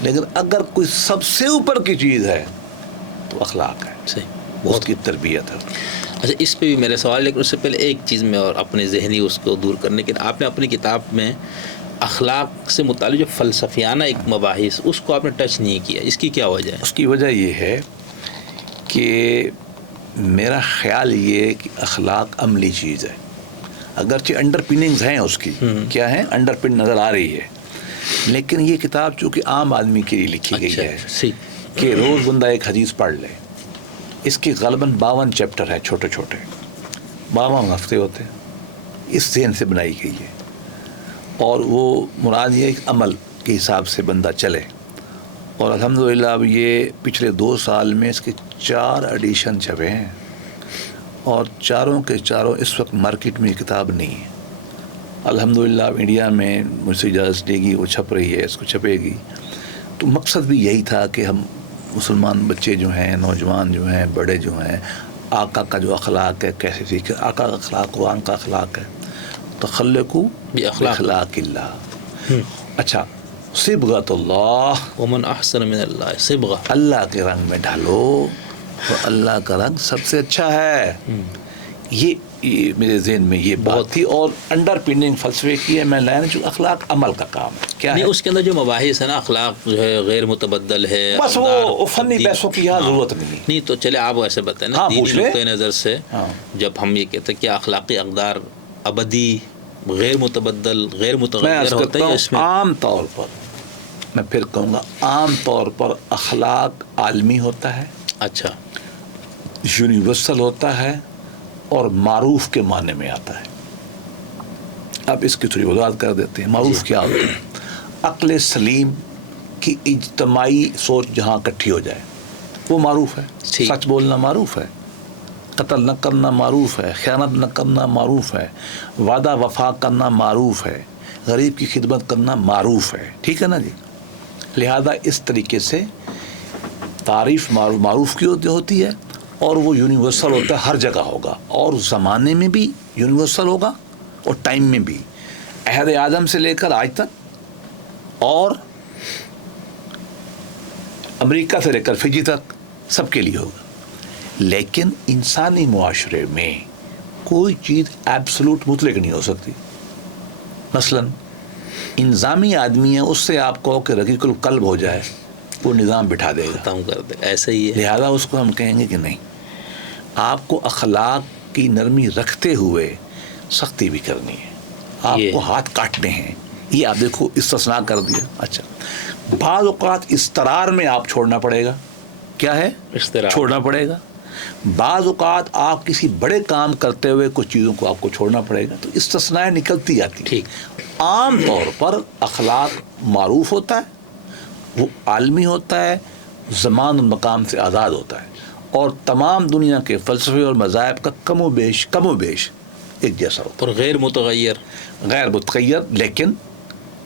لیکن اگر کوئی سب سے اوپر کی چیز ہے تو اخلاق ہے، صحیح، بہت کی تربیت ہے. اچھا اس پہ بھی میرا سوال ہے، لیکن اس سے پہلے ایک چیز میں اور اپنے ذہنی اس کو دور کرنے کے، آپ نے اپنی کتاب میں اخلاق سے متعلق جو فلسفیانہ ایک مباحث اس کو آپ نے ٹچ نہیں کیا، اس کی کیا وجہ ہے؟ اس کی وجہ یہ ہے کہ میرا خیال یہ ہے کہ اخلاق عملی چیز ہے، اگرچہ انڈر پننگز ہیں اس کی، کیا ہیں انڈر پن نظر آ رہی ہے، لیکن یہ کتاب چونکہ عام آدمی کے لیے لکھی گئی ہے کہ روز بندہ ایک حدیث پڑھ لے. اس کی غالباً 52 چیپٹر ہے، چھوٹے چھوٹے 52 ہفتے ہوتے ہیں، اس ذہن سے بنائی گئی ہے. اور وہ مراد یہ ایک عمل کے حساب سے بندہ چلے. اور الحمدللہ اب یہ پچھلے 2 سال میں اس کے 4 ایڈیشن چھپے ہیں، اور چاروں کے چاروں اس وقت مارکیٹ میں یہ کتاب نہیں ہے. الحمدللہ اب انڈیا میں مجھ سے اجازت لے گی، وہ چھپ رہی ہے، اس کو چھپے گی. تو مقصد بھی یہی تھا کہ ہم مسلمان بچے جو ہیں، نوجوان جو ہیں، بڑے جو ہیں، آقا کا جو اخلاق ہے کیسے سیکھے. آقا کا اخلاق قرآن کا اخلاق ہے، تخلقوا باخلاق اللہ. اچھا، صبغۃ اللہ، ومن احسن من اللہ صبغہ، اللہ کے رنگ میں ڈھالو تو اللہ کا رنگ سب سے اچھا ہے. یہ میرے ذہن میں یہ بات تھی، اور انڈر پننگ فلسفے کی ہے میں لایا جو اخلاق عمل کا کام ہے. کیا ہے اس کے اندر جو مباحث ہے نا، اخلاق جو ہے غیر متبدل ہے، بس وہ فنی بحثوں کی یہاں ضرورت نہیں. تو چلے آپ ایسے بتائیں نا دینی نقطۂ نظر سے، جب ہم یہ کہتے ہیں کہ اخلاقی اقدار ابدی، غیر متبدل، غیر متغیر ہوتا ہے، اس میں عام طور پر میں پھر کہوں گا عام طور پر اخلاق عالمی ہوتا ہے، اچھا یونیورسل ہوتا ہے، اور معروف کے معنی میں آتا ہے. اب اس کی تھوڑی وضاحت کر دیتے ہیں. معروف کیا ہوتا ہے؟ عقل سلیم کی اجتماعی سوچ جہاں اکٹھی ہو جائے وہ معروف ہے. سچ بولنا معروف ہے، قتل نہ کرنا معروف ہے، خیانت نہ کرنا معروف ہے، وعدہ وفا کرنا معروف ہے، غریب کی خدمت کرنا معروف ہے. ٹھیک ہے نا جی؟ لہذا اس طریقے سے تعریف معروف کی ہوتی ہے، اور وہ یونیورسل ہوتا ہے، ہر جگہ ہوگا، اور زمانے میں بھی یونیورسل ہوگا اور ٹائم میں بھی، عہد آدم سے لے کر آج تک، اور امریکہ سے لے کر فجی تک سب کے لیے ہوگا. لیکن انسانی معاشرے میں کوئی چیز ایبسلوٹ مطلق نہیں ہو سکتی. مثلا انظامی آدمی ہے، اس سے آپ کہو کہ رقیق القلب ہو جائے، وہ نظام بٹھا دے گا، ختم کر دے، ایسا ہی ہے. لہذا اس کو ہم کہیں گے کہ نہیں، آپ کو اخلاق کی نرمی رکھتے ہوئے سختی بھی کرنی ہے، آپ کو ہاتھ کاٹنے ہیں. یہ آپ دیکھو استثناء کر دیا. اچھا، بعض اوقات استرار میں آپ چھوڑنا پڑے گا. کیا ہے؟ استرار چھوڑنا پڑے گا. بعض اوقات آپ کسی بڑے کام کرتے ہوئے کچھ چیزوں کو آپ کو چھوڑنا پڑے گا. تو استثناء نکلتی جاتی. ٹھیک. عام طور پر اخلاق معروف ہوتا ہے، وہ عالمی ہوتا ہے، زمان و مقام سے آزاد ہوتا ہے، اور تمام دنیا کے فلسفے اور مذاہب کا کم و بیش ایک جیسا ہوتا ہے. اور غیر متغیر، لیکن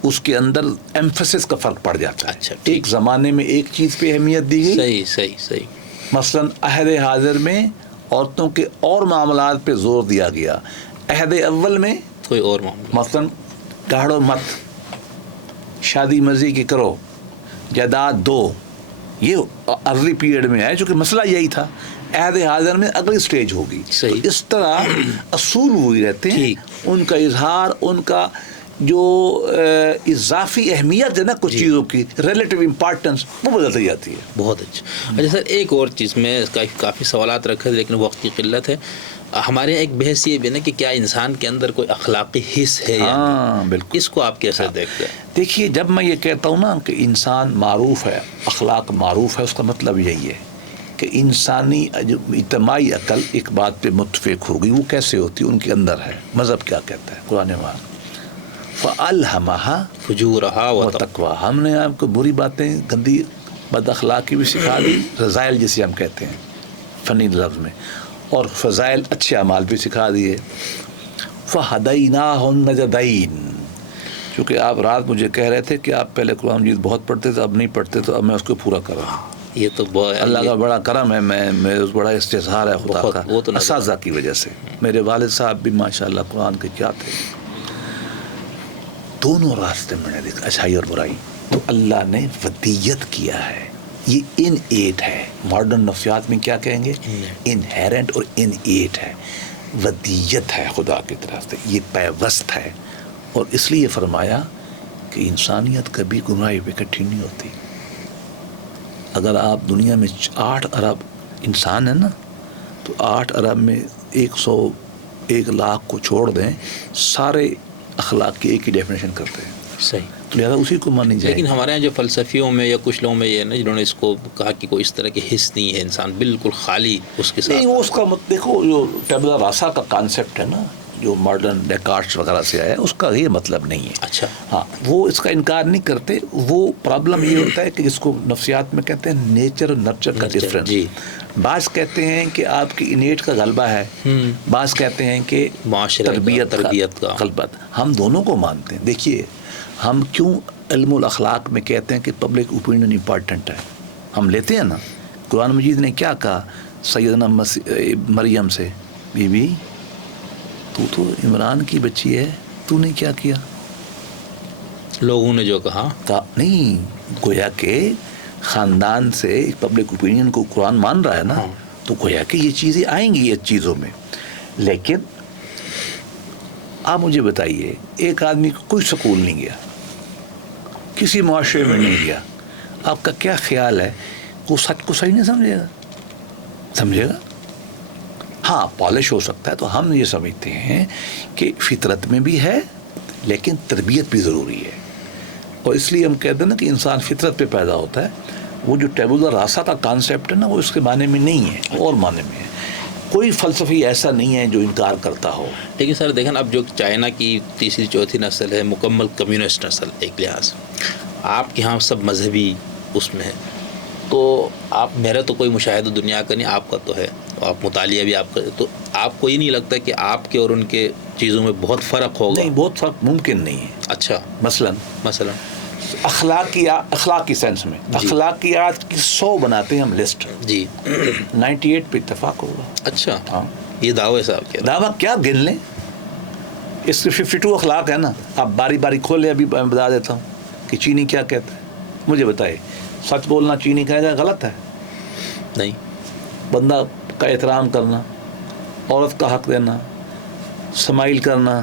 اس کے اندر ایمفسس کا فرق پڑ جاتا ہے. اچھا، ایک زمانے میں ایک چیز پہ اہمیت دی گئی. صحیح. مثلا عہد حاضر میں عورتوں کے اور معاملات پہ زور دیا گیا. عہد اول میں کوئی اور معاملہ، مثلا گاڑو مت، شادی مرضی کی کرو، جائیداد دو، یہ ارلی پیریڈ میں آئے، چونکہ مسئلہ یہی تھا. عہد حاضر میں اگلی سٹیج ہوگی. صحیح. اس طرح اصول ہوئی رہتے ہیں. ان کا اظہار، ان کا جو اضافی اہمیت ہے نا کچھ چیزوں کی ریلیٹیو امپارٹنس، وہ بدلتی جاتی ہے. بہت اچھا. اچھا سر، ایک اور چیز میں کافی سوالات رکھے لیکن وقت کی قلت ہے. ہمارے ایک بحث یہ بھی نا کہ کیا انسان کے اندر کوئی اخلاقی حص ہے یا نہیں؟ بالکل. اس کو آپ کیسے دیکھتے ہیں؟ دیکھیے، جب میں یہ کہتا ہوں نا کہ انسان معروف ہے، اخلاق معروف ہے، اس کا مطلب یہی ہے کہ انسانی اجتماعی عقل ایک بات پہ متفق ہوگی. وہ کیسے ہوتی ہے؟ ان کے اندر ہے. مذہب کیا کہتا ہے؟ قرآن پاک فَأَلْهَمَهَا فُجُورَهَا وَتَقْوَاهَا. ہم نے آپ کو بری باتیں، گندی بد اخلاقی بھی سکھا دی، رذائل جسے ہم کہتے ہیں فنی لفظ میں، اور فضائل اچھے اعمال بھی سکھا دیے. فَهَدَيْنَاهُ النَّجْدَيْنِ. چونکہ آپ رات مجھے کہہ رہے تھے کہ آپ پہلے قرآن مجید بہت پڑھتے تھے، اب نہیں پڑھتے، تو اب میں اس کو پورا کر رہا ہوں. یہ تو اللہ کا بڑا کرم ہے، میں بڑا استظہار ہے خدا کا وہ تو اساتذہ کی وجہ سے. میرے والد صاحب بھی ماشاءاللہ قرآن کے کیا تھے. دونوں راستے میں نے دیکھا، اچھائی اور برائی. تو اللہ نے ودیت کیا ہے. یہ ان ایٹ ہے، ماڈرن نفسیات میں کیا کہیں گے، انہیرنٹ اور ان ایٹ ہے. ودیت ہے خدا کی طرف سے، یہ پیوست ہے. اور اس لیے فرمایا کہ انسانیت کبھی گمراہی پہ اکٹھی نہیں ہوتی. اگر آپ دنیا میں 8 ارب انسان ہیں نا، تو 8 ارب میں 101 لاکھ کو چھوڑ دیں، سارے اخلاق کی ایک ہی ڈیفینیشن کرتے ہیں. صحیح. تو لہٰذا اسی کو مانی جائے. لیکن ہمارے یہاں جو فلسفیوں میں یا کچھ لوگوں میں یہ نا، جنہوں نے اس کو کہا کہ کوئی اس طرح کے حص نہیں ہے، انسان بالکل خالی اس کے ساتھ. نہیں، وہ اس کا دیکھو، جو ٹیبلا راسا کا کانسیپٹ ہے نا، جو ماڈرن ڈیکارٹس وغیرہ سے آیا ہے، اس کا یہ مطلب نہیں ہے. اچھا. ہاں، وہ اس کا انکار نہیں کرتے. وہ پرابلم یہ ہوتا ہے کہ جس کو نفسیات میں کہتے ہیں نیچر اور نرچر کا ڈفرینس. جی. بعض کہتے ہیں کہ آپ کی انیٹ کا غلبہ ہے، بعض کہتے ہیں کہ تربیت کا غلبہ. ہم دونوں کو مانتے ہیں. دیکھیے، ہم کیوں علم الاخلاق میں کہتے ہیں کہ پبلک اوپینین امپورٹنٹ ہے. ہم لیتے ہیں نا، قرآن مجید نے کیا کہا سیدنا مریم سے، بی بی تو عمران کی بچی ہے، تو نے کیا کیا؟ لوگوں نے جو کہا نہیں، گویا کہ خاندان سے پبلک اوپینین کو قرآن مان رہا ہے نا، تو گویا کہ یہ چیزیں آئیں گی اس چیزوں میں. لیکن آپ مجھے بتائیے، ایک آدمی کو کوئی سکول نہیں گیا، کسی معاشرے میں نہیں گیا، آپ کا کیا خیال ہے وہ سچ کو صحیح نہیں سمجھے گا؟ سمجھے گا. ہاں، پالش ہو سکتا ہے. تو ہم یہ سمجھتے ہیں کہ فطرت میں بھی ہے، لیکن تربیت بھی ضروری ہے. اور اس لیے ہم کہتے ہیں نا کہ انسان فطرت پہ پیدا ہوتا ہے. وہ جو ٹیبولا راسا کا کانسیپٹ ہے نا، وہ اس کے معنی میں نہیں ہے، اور معنی میں ہے. کوئی فلسفی ایسا نہیں ہے جو انکار کرتا ہو. لیکن سر دیکھیں، اب جو چائنا کی تیسری چوتھی نسل ہے، مکمل کمیونسٹ نسل ایک لحاظ، آپ کے ہاں سب مذہبی اس میں ہے، تو آپ، میرا تو کوئی مشاہدہ دنیا کا نہیں، آپ کا تو ہے، آپ مطالعہ بھی آپ کا، تو آپ کو یہ نہیں لگتا کہ آپ کے اور ان کے چیزوں میں بہت فرق ہوگا؟ نہیں، بہت فرق ممکن نہیں ہے. اچھا. مثلا اخلاقی سینس میں اخلاقیات کی 100 بناتے ہیں ہم لسٹ. جی. 98 پہ اتفاق ہوگا. اچھا. ہاں، یہ دعوے صاحب کے دعویٰ کیا گن لیں، اس کے 52 اخلاق ہے نا. آپ باری باری کھولیں، ابھی میں بتا دیتا ہوں کہ چینی کیا کہتا ہے. مجھے بتائے، سچ بولنا چینی کہے گا غلط ہے؟ نہیں. بندہ کا احترام کرنا، عورت کا حق دینا، سمائل کرنا،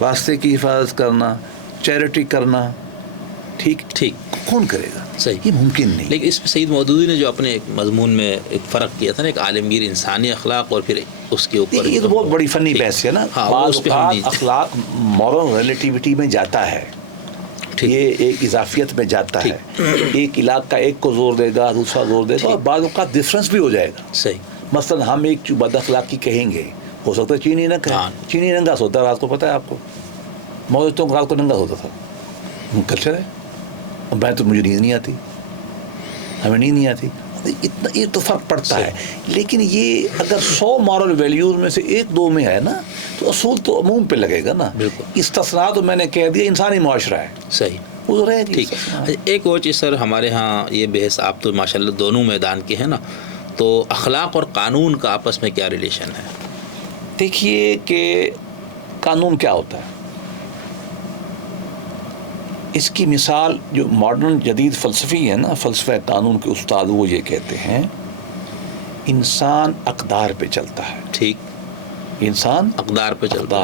راستے کی حفاظت کرنا، چیریٹی کرنا، ٹھیک کون کرے گا؟ صحیح. یہ ممکن نہیں. لیکن اس میں سید مودودی نے جو اپنے ایک مضمون میں ایک فرق کیا تھا نا، ایک عالمگیر انسانی اخلاق اور پھر اس کے اوپر، یہ تو بہت بڑی فنی بحث ہے نا. بعض اوقات اخلاق مورل ریلیٹیوٹی میں جاتا ہے، یہ ایک اضافیت میں جاتا ہے. ایک علاقہ ایک کو زور دے گا، دوسرا زور دے گا، اور بعض اوقات ڈفرینس بھی ہو جائے گا. صحیح. مثلا ہم ایک بد اخلاقی کہیں گے، ہو سکتا ہے چینی نہ کہیں. چینی ننگا سوتا ہے رات کو، پتہ ہے آپ کو، موجودوں کو رات کو ننگا ہوتا تھا. کلچر ہے. میں تو مجھے نیند نہیں آتی، ہمیں نیند نہیں آتی. اتنا یہ تو فرق پڑتا ہے. لیکن یہ اگر 100 مورل ویلیوز میں سے 1-2 میں ہے نا، تو اصول تو عموم پہ لگے گا نا. استثناء تو میں نے کہہ دیا انسانی معاشرہ ہے. صحیح. وہ رہے گی. ٹھیک. ایک اور چیز سر، ہمارے ہاں یہ بحث، آپ تو ماشاءاللہ دونوں میدان کے ہیں نا، تو اخلاق اور قانون کا آپس میں کیا ریلیشن ہے؟ دیکھیے کہ قانون کیا ہوتا ہے، اس کی مثال جو ماڈرن جدید فلسفی ہے نا، فلسفہ قانون کے استاد، وہ یہ کہتے ہیں انسان اقدار پہ چلتا ہے. ٹھیک. انسان اقدار پہ چلتا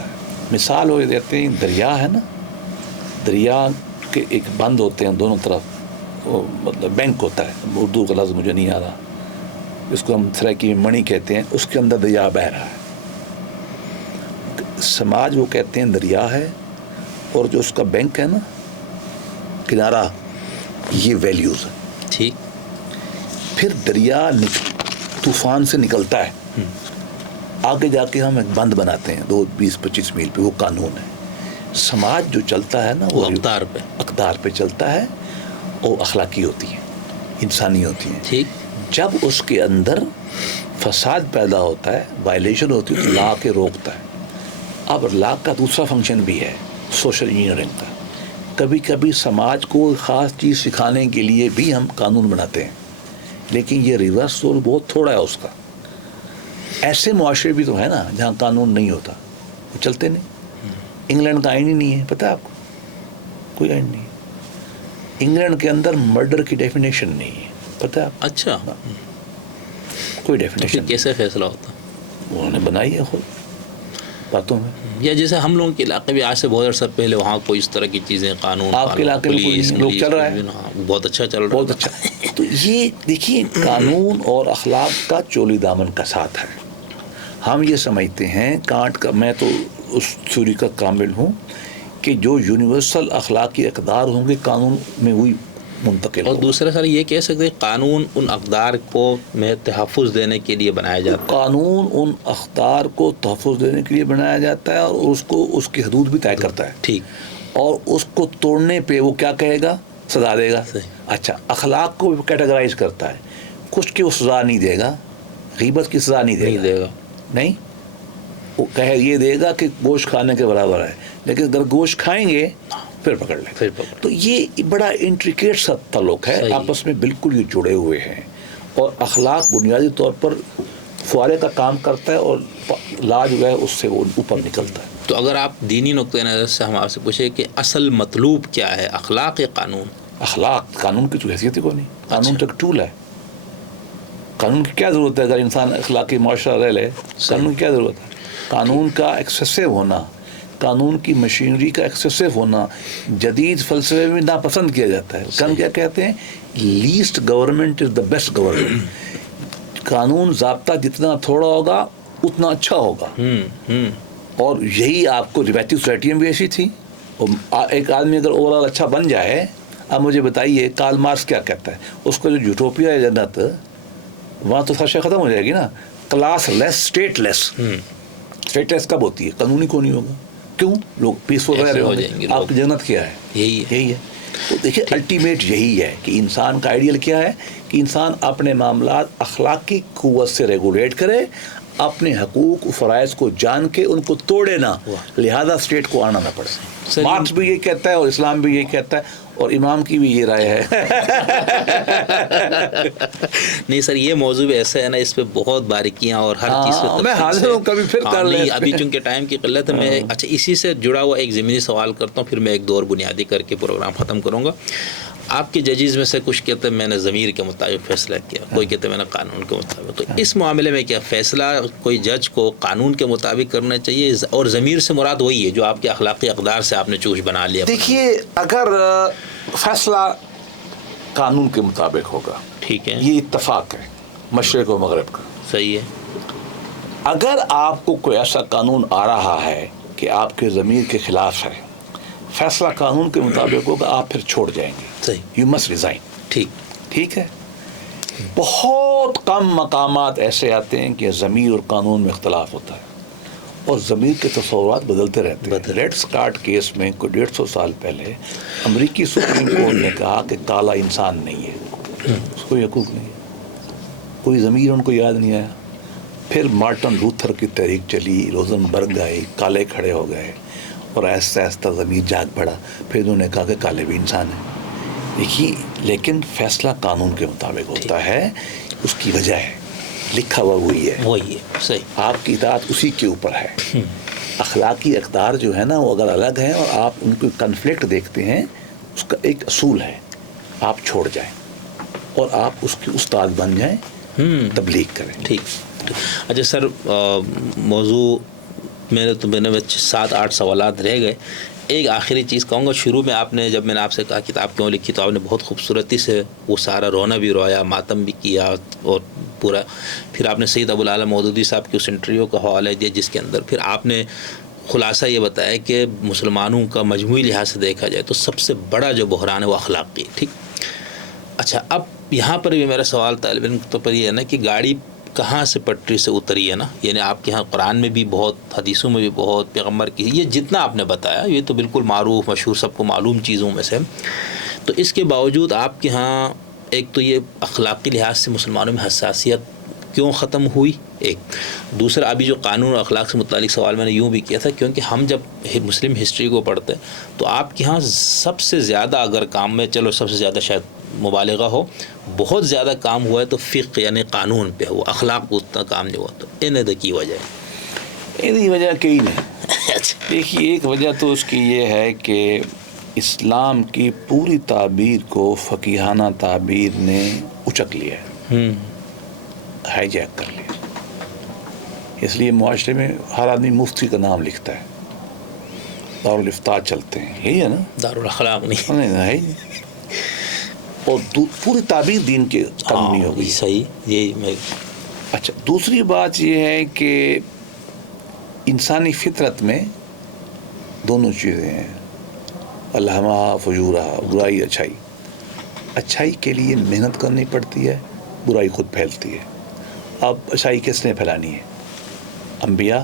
ہے. مثال وہ دیتے ہیں، دریا ہے نا، دریا کے ایک بند ہوتے ہیں دونوں طرف، مطلب بینک ہوتا ہے، اردو کا لفظ مجھے نہیں آ رہا، اس کو ہم سرائکی میں منی کہتے ہیں. اس کے اندر دریا بہہ رہا ہے. سماج وہ کہتے ہیں دریا ہے، اور جو اس کا بینک ہے نا، کنارہ، یہ ویلیوز ہے. ٹھیک. پھر دریا طوفان سے نکلتا ہے، آگے جا کے ہم ایک بند بناتے ہیں 20-25 میل پہ، وہ قانون ہے. سماج جو چلتا ہے نا، وہ اقدار پہ چلتا ہے، اور اخلاقی ہوتی ہے. انسانی ہوتی ہیں. ٹھیک. جب اس کے اندر فساد پیدا ہوتا ہے, وائلیشن ہوتی ہے, تو لا کے روکتا ہے. اب لا کا دوسرا فنکشن بھی ہے سوشل انجینئرنگ کا. کبھی کبھی سماج کو خاص چیز سکھانے کے لیے بھی ہم قانون بناتے ہیں, لیکن یہ ریورس رول بہت تھوڑا ہے اس کا. ایسے معاشرے بھی تو ہے نا جہاں قانون نہیں ہوتا, وہ چلتے نہیں. انگلینڈ کا آئین ہی نہیں ہے, پتہ ہے آپ کو, کوئی آئین نہیں. انگلینڈ کے اندر مرڈر کی ڈیفینیشن نہیں ہے, پتہ ہے آپ کو. اچھا, کوئی تو ڈیفینیشن پھر کیسے فیصلہ ہوتا؟ انہوں نے بنائی ہے خود باتوں میں. یا جیسے ہم لوگوں کے علاقے بھی آج سے بہت عرصہ پہلے وہاں کوئی اس طرح کی چیزیں قانون, آپ کے علاقے میں پولیس, لوگ چل رہا ہے, بہت اچھا چل رہا ہے. بہت اچھا. تو یہ دیکھیے قانون اور اخلاق کا چولی دامن کا ساتھ ہے. ہم یہ سمجھتے ہیں کانٹ کا, میں تو اس تھیوری کا کامل ہوں کہ جو یونیورسل اخلاقی اقدار ہوں گے قانون میں وہی منتقل اور ہوگا. دوسرا سر یہ کہہ سکتے ہیں قانون ان اقدار کو میں تحفظ دینے کے لیے بنایا جاتا ہے. قانون ان اقدار کو تحفظ دینے کے لیے بنایا جاتا ہے اور اس کو اس کی حدود بھی طے کرتا ہے. ٹھیک. اور اس کو توڑنے پہ وہ کیا کہے گا, سزا دے گا. صحیح. اچھا, اخلاق کو کیٹیگرائز کرتا ہے. کچھ کی وہ سزا نہیں دے گا, غیبت کی سزا نہیں دے گا, نہیں, وہ کہے یہ دے گا کہ گوشت کھانے کے برابر ہے, لیکن اگر گوشت کھائیں گے پھر پکڑ لیں. تو یہ بڑا انٹریکیٹ سا تعلق ہے, آپس میں بالکل یہ جڑے ہوئے ہیں. اور اخلاق بنیادی طور پر فوارے کا کام کرتا ہے اور لا جو ہے اس سے وہ اوپر نکلتا ہے. تو اگر آپ دینی نقطۂ نظر سے ہم آپ سے پوچھیں کہ اصل مطلوب کیا ہے, اخلاق یا قانون؟ اخلاق, قانون کی تو حیثیت ہی کوئی نہیں. قانون تو ایک ٹول ہے. قانون کی کیا ضرورت ہے اگر انسان اخلاقی معاشرہ رہ لے؟ قانون کی کیا ضرورت ہے؟ قانون کا ایکسیسو ہونا, قانون کی مشینری کا ایکسیسو ہونا جدید فلسفے میں ناپسند کیا جاتا ہے. ہم کیا کہتے ہیں, list government is the best government. قانون ضابطہ جتنا تھوڑا ہوگا اتنا اچھا ہوگا. اور یہی آپ کو روایتی سوسائٹی میں بھی ایسی تھی. ایک آدمی اگر اوور آل اچھا بن جائے, اب مجھے بتائیے کارل مارکس کیا کہتا ہے, اس کو جو یوٹوپیا ہے جنت, وہاں تو خرچہ ختم ہو جائے گی نا. کلاس لیس, اسٹیٹ لیس. اسٹیٹ لیس کب ہوتی ہے؟ قانونی کو نہیں ہوگا. کیوں؟ لوگ پیسفل رہ رہے ہو جائیں گے. آپ کی جنت کیا ہے؟ یہی ہے. تو دیکھیے الٹیمیٹ یہی ہے کہ انسان کا آئیڈیل کیا ہے کہ انسان اپنے معاملات اخلاقی قوت سے ریگولیٹ کرے, اپنے حقوق و فرائض کو جان کے ان کو توڑے نہ, لہذا اسٹیٹ کو آنا نہ پڑے. مارکس بھی یہ کہتا ہے اور اسلام بھی یہ کہتا ہے اور امام کی بھی یہ رائے ہے. نہیں سر, یہ موضوع ایسا ہے نا, اس پہ بہت باریکیاں اور ہر چیز پہ میں حاضر ہوں کبھی پھر کر لیں. ابھی چونکہ ٹائم کی قلت ہے, میں اچھا اسی سے جڑا ہوا ایک ضمنی سوال کرتا ہوں, پھر میں ایک دور بنیادی کر کے پروگرام ختم کروں گا. آپ کے ججز میں سے کچھ کہتے ہیں میں نے ضمیر کے مطابق فیصلہ کیا, کوئی کہتے ہیں میں نے قانون کے مطابق. تو اس معاملے میں کیا فیصلہ کوئی جج کو قانون کے مطابق کرنا چاہیے, اور ضمیر سے مراد وہی ہے جو آپ کے اخلاقی اقدار سے آپ نے چوش بنا لیا؟ دیکھیے اگر فیصلہ قانون کے مطابق ہوگا, ٹھیک ہے, یہ اتفاق ہے مشرق و مغرب کا, صحیح ہے. اگر آپ کو کوئی ایسا قانون آ رہا ہے کہ آپ کے ضمیر کے خلاف ہے, فیصلہ قانون کے مطابق ہوگا, آپ پھر چھوڑ جائیں گے. صحیح. You must resign. ٹھیک ہے. بہت کم مقامات ایسے آتے ہیں کہ ضمیر اور قانون میں اختلاف ہوتا ہے اور ضمیر کے تصورات بدلتے رہتے ہیں. ریڈ اسکارٹ کیس میں کوئی 150 سال پہلے امریکی سپریم کورٹ نے کہا کہ کالا انسان نہیں ہے, اس کو حقوق نہیں ہے, کوئی ضمیر ان کو یاد نہیں آیا. پھر مارٹن لوتھر کی تحریک چلی, روزنبرگ آئی, کالے کھڑے ہو گئے اور آہستہ آہستہ ضمیر جاگ پڑا. پھر انہوں نے کہا کہ کالے بھی انسان ہیں. دیکھیے لیکن فیصلہ قانون کے مطابق ہوتا ہے, اس کی وجہ ہے لکھا ہوا وہی ہے. صحیح. آپ کی اطاعت اسی کے اوپر ہے. اخلاقی اقدار جو ہے نا وہ اگر الگ ہیں اور آپ ان کو کنفلکٹ دیکھتے ہیں, اس کا ایک اصول ہے, آپ چھوڑ جائیں اور آپ اس کے استاد بن جائیں, تبلیغ کریں. ٹھیک. اچھا سر, موضوع میں نے 7-8 سوالات رہ گئے. ایک آخری چیز کہوں گا, شروع میں آپ نے جب میں نے آپ سے کہا کتاب کیوں لکھی تو آپ نے بہت خوبصورتی سے وہ سارا رونا بھی رویا, ماتم بھی کیا اور پورا. پھر آپ نے سید ابو العالی مودودی صاحب کی اس انٹرویو کا حوالہ دیا جس کے اندر پھر آپ نے خلاصہ یہ بتایا کہ مسلمانوں کا مجموعی لحاظ سے دیکھا جائے تو سب سے بڑا جو بحران ہے وہ اخلاقی. ٹھیک. اچھا, اب یہاں پر بھی میرا سوال طالب علم کے طور پر یہ ہے نا کہ گاڑی کہاں سے پٹری سے اتری ہے نا, یعنی آپ کے ہاں قرآن میں بھی بہت, حدیثوں میں بھی بہت, پیغمبر کی یہ جتنا آپ نے بتایا یہ تو بالکل معروف مشہور سب کو معلوم چیزوں میں سے, تو اس کے باوجود آپ کے ہاں ایک تو یہ اخلاقی لحاظ سے مسلمانوں میں حساسیت کیوں ختم ہوئی، ایک دوسرا ابھی جو قانون اور اخلاق سے متعلق سوال میں نے یوں بھی کیا تھا، کیونکہ ہم جب مسلم ہسٹری کو پڑھتے ہیں تو آپ کے ہاں سب سے زیادہ اگر کام میں، چلو سب سے زیادہ شاید مبالغہ ہو، بہت زیادہ کام ہوا ہے تو فقہ یعنی قانون پہ ہوا، اخلاق پہ اتنا کام نہیں ہوا، تو انہیں کی وجہ ہے؟ یہ وجہ کئی نہیں. دیکھیے ایک وجہ تو اس کی یہ ہے کہ اسلام کی پوری تعبیر کو فقیہانہ تعبیر نے اچک لیا ہے، ہائی جیک کر لیا. اس لیے معاشرے میں ہر آدمی مفتی کا نام لکھتا ہے، دارالافتاء چلتے ہیں، یہی ہے نا، دارالاخلاق نہیں. ہے اور پوری تعبیر دین کے کم نہیں ہو گئی. صحیح، یہی میں. اچھا دوسری بات یہ ہے کہ انسانی فطرت میں دونوں چیزیں ہیں، الہمہ فجورہ، برائی اچھائی. اچھائی کے لیے محنت کرنی پڑتی ہے، برائی خود پھیلتی ہے. اب اچھائی کس نے پھیلانی ہے؟ انبیاء،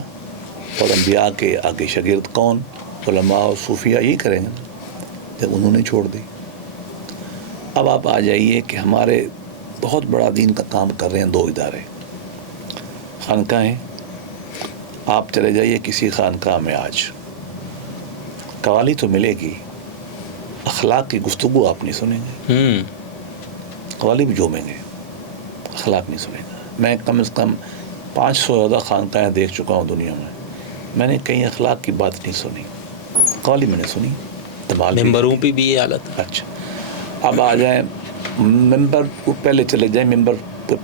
اور انبیاء کے آگے شاگرد کون؟ علماء اور صوفیاء یہی کریں گے جب انہوں نے چھوڑ دی. اب آپ آ جائیے کہ ہمارے بہت بڑا دین کا کام کر رہے ہیں دو ادارے، خانقاہیں. آپ چلے جائیے کسی خانقاہ میں، آج قوالی تو ملے گی، اخلاق کی گفتگو آپ نہیں سنیں گے. قوالی بھی جومیں گے، اخلاق نہیں سنیں گے. میں کم از کم 500 زیادہ خانقاہیں دیکھ چکا ہوں دنیا میں نے کہیں اخلاق کی بات نہیں سنی. قوالی میں نے سنی، ممبروں پہ بھی یہ حالت. اچھا اب آ جائیں ممبر کو، پہلے چلے جائیں ممبر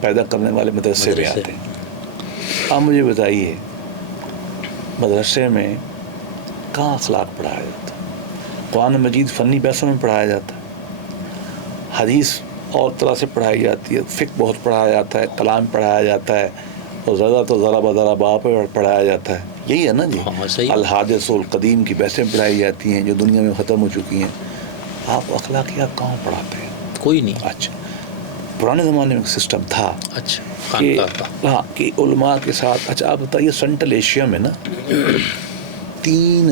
پیدا کرنے والے مدرسے بھی آتے ہیں. آپ مجھے بتائیے مدرسے میں کہاں اخلاق پڑھایا جاتا ہے؟ قرآن مجید فنی بحثوں میں پڑھایا جاتا ہے، حدیث اور طرح سے پڑھائی جاتی ہے، فقہ بہت پڑھایا جاتا ہے، کلام پڑھایا جاتا ہے، اور زیادہ تو ذرا بدرا باپ پڑھایا جاتا ہے. یہی ہے نا جی. الحادث القدیم کی بحثیں پڑھائی جاتی ہیں جو دنیا میں ختم ہو چکی ہیں. آپ اخلاقیات کہاں پڑھاتے ہیں؟ کوئی نہیں. اچھا پرانے زمانے میں سسٹم تھا، اچھا ہاں کہ علماء کے ساتھ. اچھا آپ بتائیے سینٹرل ایشیا میں نا 3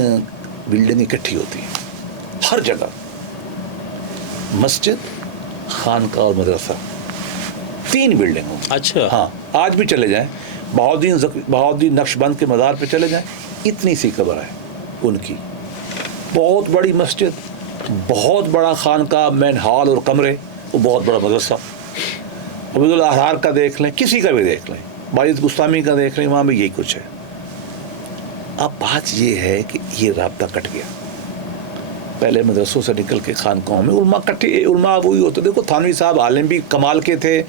بلڈنگ اکٹھی ہوتی ہیں ہر جگہ، مسجد، خانقاہ اور مدرسہ، 3 بلڈنگوں. اچھا ہاں آج بھی چلے جائیں بہاؤالدین نقش بند کے مزار پہ چلے جائیں، اتنی سی قبر ہے ان کی. بہت بڑی مسجد، بہت بڑا خانقاہ، مین ہال اور کمرے، وہ بہت بڑا مدرسہ. عبید الاحرار کا دیکھ لیں، کسی کا بھی دیکھ لیں، باعث گستامی کا دیکھ لیں، وہاں بھی یہی کچھ ہے. اب بات یہ ہے کہ یہ رابطہ کٹ گیا. پہلے مدرسوں سے نکل کے خانقاہوں میں علماء کٹھے، علماء وہی ہوتے. دیکھو تھانوی صاحب عالم بھی کمال کے تھے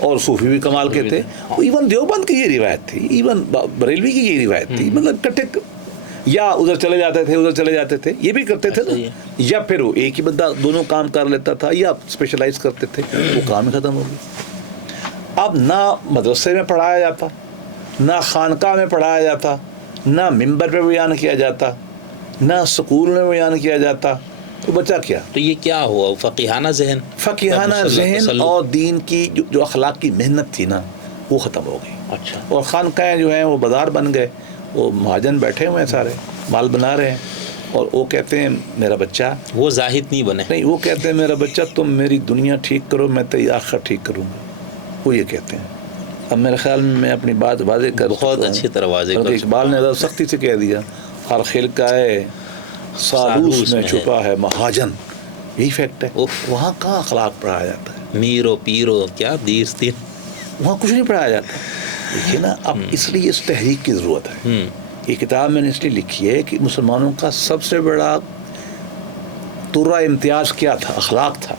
اور صوفی بھی کمال کے تھے. ایون دیوبند کی یہ روایت تھی، ایون بریلوی کی یہ روایت تھی. مطلب کٹھے، یا ادھر چلے جاتے تھے، یہ بھی کرتے تھے نا. یا پھر وہ ایک ہی بندہ دونوں کام کر لیتا تھا، یا اسپیشلائز کرتے تھے، وہ کام ہی ختم ہو گیا. اب نہ مدرسے میں پڑھایا جاتا، نہ خانقاہ میں پڑھایا جاتا، نہ ممبر پہ بیان کیا جاتا، نہ سکول میں بیان کیا جاتا، تو بچا کیا؟ تو یہ کیا ہوا؟ فقیہانہ ذہن اور دین کی جو اخلاق کی محنت تھی نا وہ ختم ہو گئی. اچھا. اور خانقاہیں جو ہیں وہ بازار بن گئے، وہ مہاجن بیٹھے ہوئے ہیں، سارے مال بنا رہے ہیں. اور وہ کہتے ہیں میرا بچہ، وہ زاہد نہیں بنے، نہیں، وہ کہتے ہیں میرا بچہ تم میری دنیا ٹھیک کرو، میں تیری آخرت ٹھیک کروں گا. وہ یہ کہتے ہیں. اب میرے خیال میں اپنی بات واضح کر، بہت اچھی طرح واضح کر. اقبال نے سختی سے کہہ دیا، ہر خلقہ سالوس میں چھپا ہے مہاجن. یہی فیکٹ ہے. وہاں کہاں اخلاق پڑھایا جاتا ہے؟ میرو پیرو کیا دیس تین، وہاں کچھ نہیں پڑھایا جاتا. دیکھیے نا، اب اس لیے اس تحریک کی ضرورت ہے. یہ کتاب میں نے اس لیے لکھی ہے کہ مسلمانوں کا سب سے بڑا ترہ امتیاز کیا تھا؟ اخلاق تھا.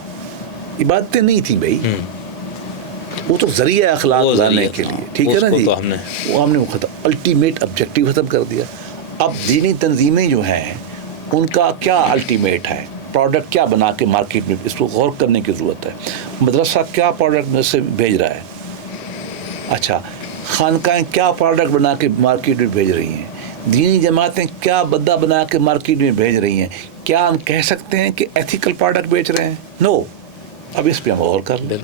عبادتیں نہیں تھیں بھائی، وہ تو ذریعہ اخلاق لانے کے لیے. ٹھیک ہے نا جی، وہ ہم نے الٹیمیٹ آبجیکٹیو ختم کر دیا. اب دینی تنظیمیں جو ہیں ان کا کیا الٹیمیٹ ہے؟ پروڈکٹ کیا بنا کے مارکیٹ میں، اس کو غور کرنے کی ضرورت ہے. مدرسہ کیا پروڈکٹ میں سے بھیج رہا ہے؟ اچھا خانقاہیں کیا پروڈکٹ بنا کے مارکیٹ میں بھیج رہی ہیں؟ دینی جماعتیں کیا بدہ بنا کے مارکیٹ میں بھیج رہی ہیں؟ کیا ہم کہہ سکتے ہیں کہ ایتھیکل پروڈکٹ بیچ رہے ہیں؟ نو. اب اس پہ ہم غور کر لیں.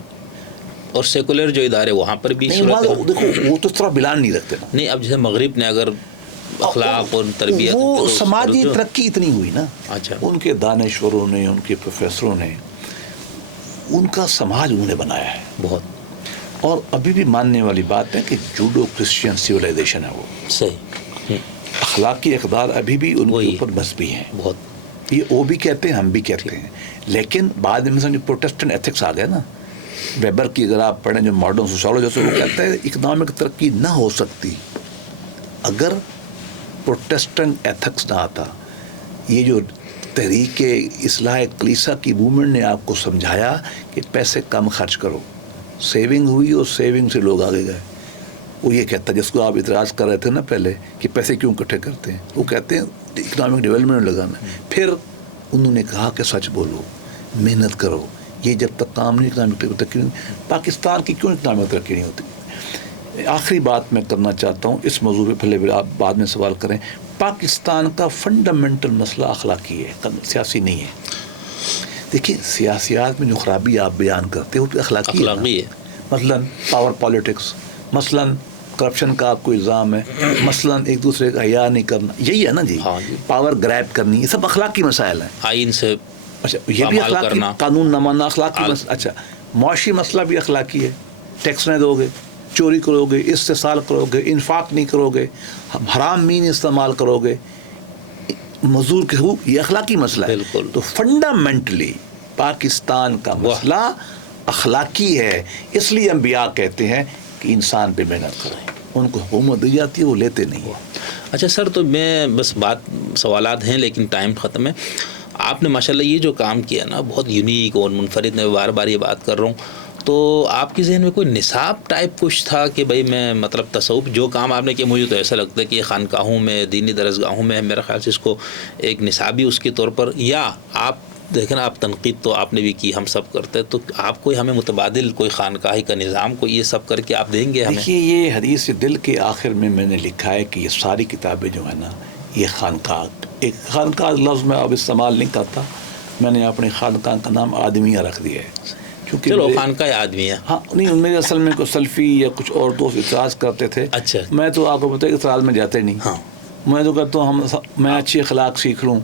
اور سیکولر جو ادارے وہاں پر بھی دیکھو وہ تو اس طرح بلان نہیں رکھتے نا. نہیں، اب جیسے مغرب نے اگر اخلاق اور تربیت، وہ سماجی ترقی اتنی ہوئی نا. اچھا. ان کے دانشوروں نے، ان کے پروفیسروں نے ان کا سماج انہوں نے بنایا ہے بہت اور ابھی بھی ماننے والی بات ہے کہ جوڈو کرسچین سویلائزیشن ہے وہ صحیح اخلاقی اقدار ابھی بھی ان کے وہی اوپر مسبی ہیں بہت یہ وہ بھی کہتے ہیں ہم بھی کہتے ہیں لیکن بعد میں مثلا جو پروٹیسٹنٹ ایتھکس آ گئے نا ویبر کی اگر آپ پڑھیں جو ماڈرن سوشالوجسٹ وہ کہتا ہے اکنامک ترقی نہ ہو سکتی اگر پروٹیسٹنٹ ایتھکس نہ آتا. یہ جو تحریک اصلاح کلیسا کی موومنٹ نے آپ کو سمجھایا کہ پیسے کم خرچ کرو, سیونگ ہوئی اور سیونگ سے لوگ آگے گئے. وہ یہ کہتا ہے جس کو آپ اعتراض کر رہے تھے نا پہلے کہ پیسے کیوں اکٹھے کرتے ہیں, وہ کہتے ہیں اکنامک ڈیولپمنٹ لگانا. پھر انہوں نے کہا کہ سچ بولو, محنت کرو, یہ جب تک کام نہیں اکنامک ترقی نہیں. پاکستان کی کیوں اکنامک ترقی نہیں ہوتی؟ آخری بات میں کرنا چاہتا ہوں اس موضوع پہ, پہلے آپ بعد میں سوال کریں. پاکستان کا فنڈامنٹل مسئلہ اخلاقی ہے, سیاسی نہیں ہے. دیکھیے سیاسیات میں جو خرابی آپ بیان کرتے ہو تو اخلاقی ہے. مثلاً پاور پالیٹکس, مثلاً کرپشن کا آپ کو الزام ہے, مثلاً ایک دوسرے کا حیا نہیں کرنا, یہی ہے نا جی. پاور گریب کرنی, یہ سب اخلاقی مسائل ہیں. آئین سے اچھا یہ بھی اخلاقی, قانون نہ ماننا اخلاقی. اچھا معاشی مسئلہ بھی اخلاقی ہے. ٹیکس نہیں دو گے, چوری کرو گے, استحصال کرو گے, انفاق نہیں کرو گے, حرام مین استعمال کرو گے, مزدور کے حقوق, یہ اخلاقی مسئلہ ہے. تو فنڈامنٹلی پاکستان کا مسئلہ اخلاقی ہے. اس لیے انبیاء کہتے ہیں کہ انسان پہ محنت کریں. ان کو حکومت دی جاتی ہے, وہ لیتے نہیں. اچھا سر, تو میں بس سوالات ہیں لیکن ٹائم ختم ہے. آپ نے ماشاءاللہ یہ جو کام کیا نا بہت یونیک اور منفرد, میں بار بار یہ بات کر رہا ہوں. تو آپ کے ذہن میں کوئی نصاب ٹائپ کچھ تھا کہ بھائی میں مطلب تصوف جو کام آپ نے کیا, مجھے تو ایسا لگتا ہے کہ خانقاہوں میں, دینی درسگاہوں میں میرا خیال سے اس کو ایک نصابی اس کے طور پر, یا آپ دیکھیں نا آپ تنقید تو آپ نے بھی کی, ہم سب کرتے, تو آپ کوئی ہمیں متبادل کوئی خانقاہی کا نظام کوئی یہ سب کر کے آپ دیں گے ہمیں؟ دیکھیے یہ حدیث دل کے آخر میں نے لکھا ہے کہ یہ ساری کتابیں جو ہیں نا یہ خانقاہ, ایک خانقاہ لفظ میں اب استعمال نہیں کرتا, میں نے اپنی خانقاہ کا نام آدمیہ رکھ دیا ہے. چلو خانقاہ آدمی ہے. ہاں نہیں, میرے اصل میں کوئی سلفی یا کچھ اور دوست اعتراض کرتے تھے. اچھا میں تو آپ کو پتہ ہے اعتراض میں جاتے نہیں. ہاں میں تو کہتا ہوں میں اچھی اخلاق سیکھ لوں,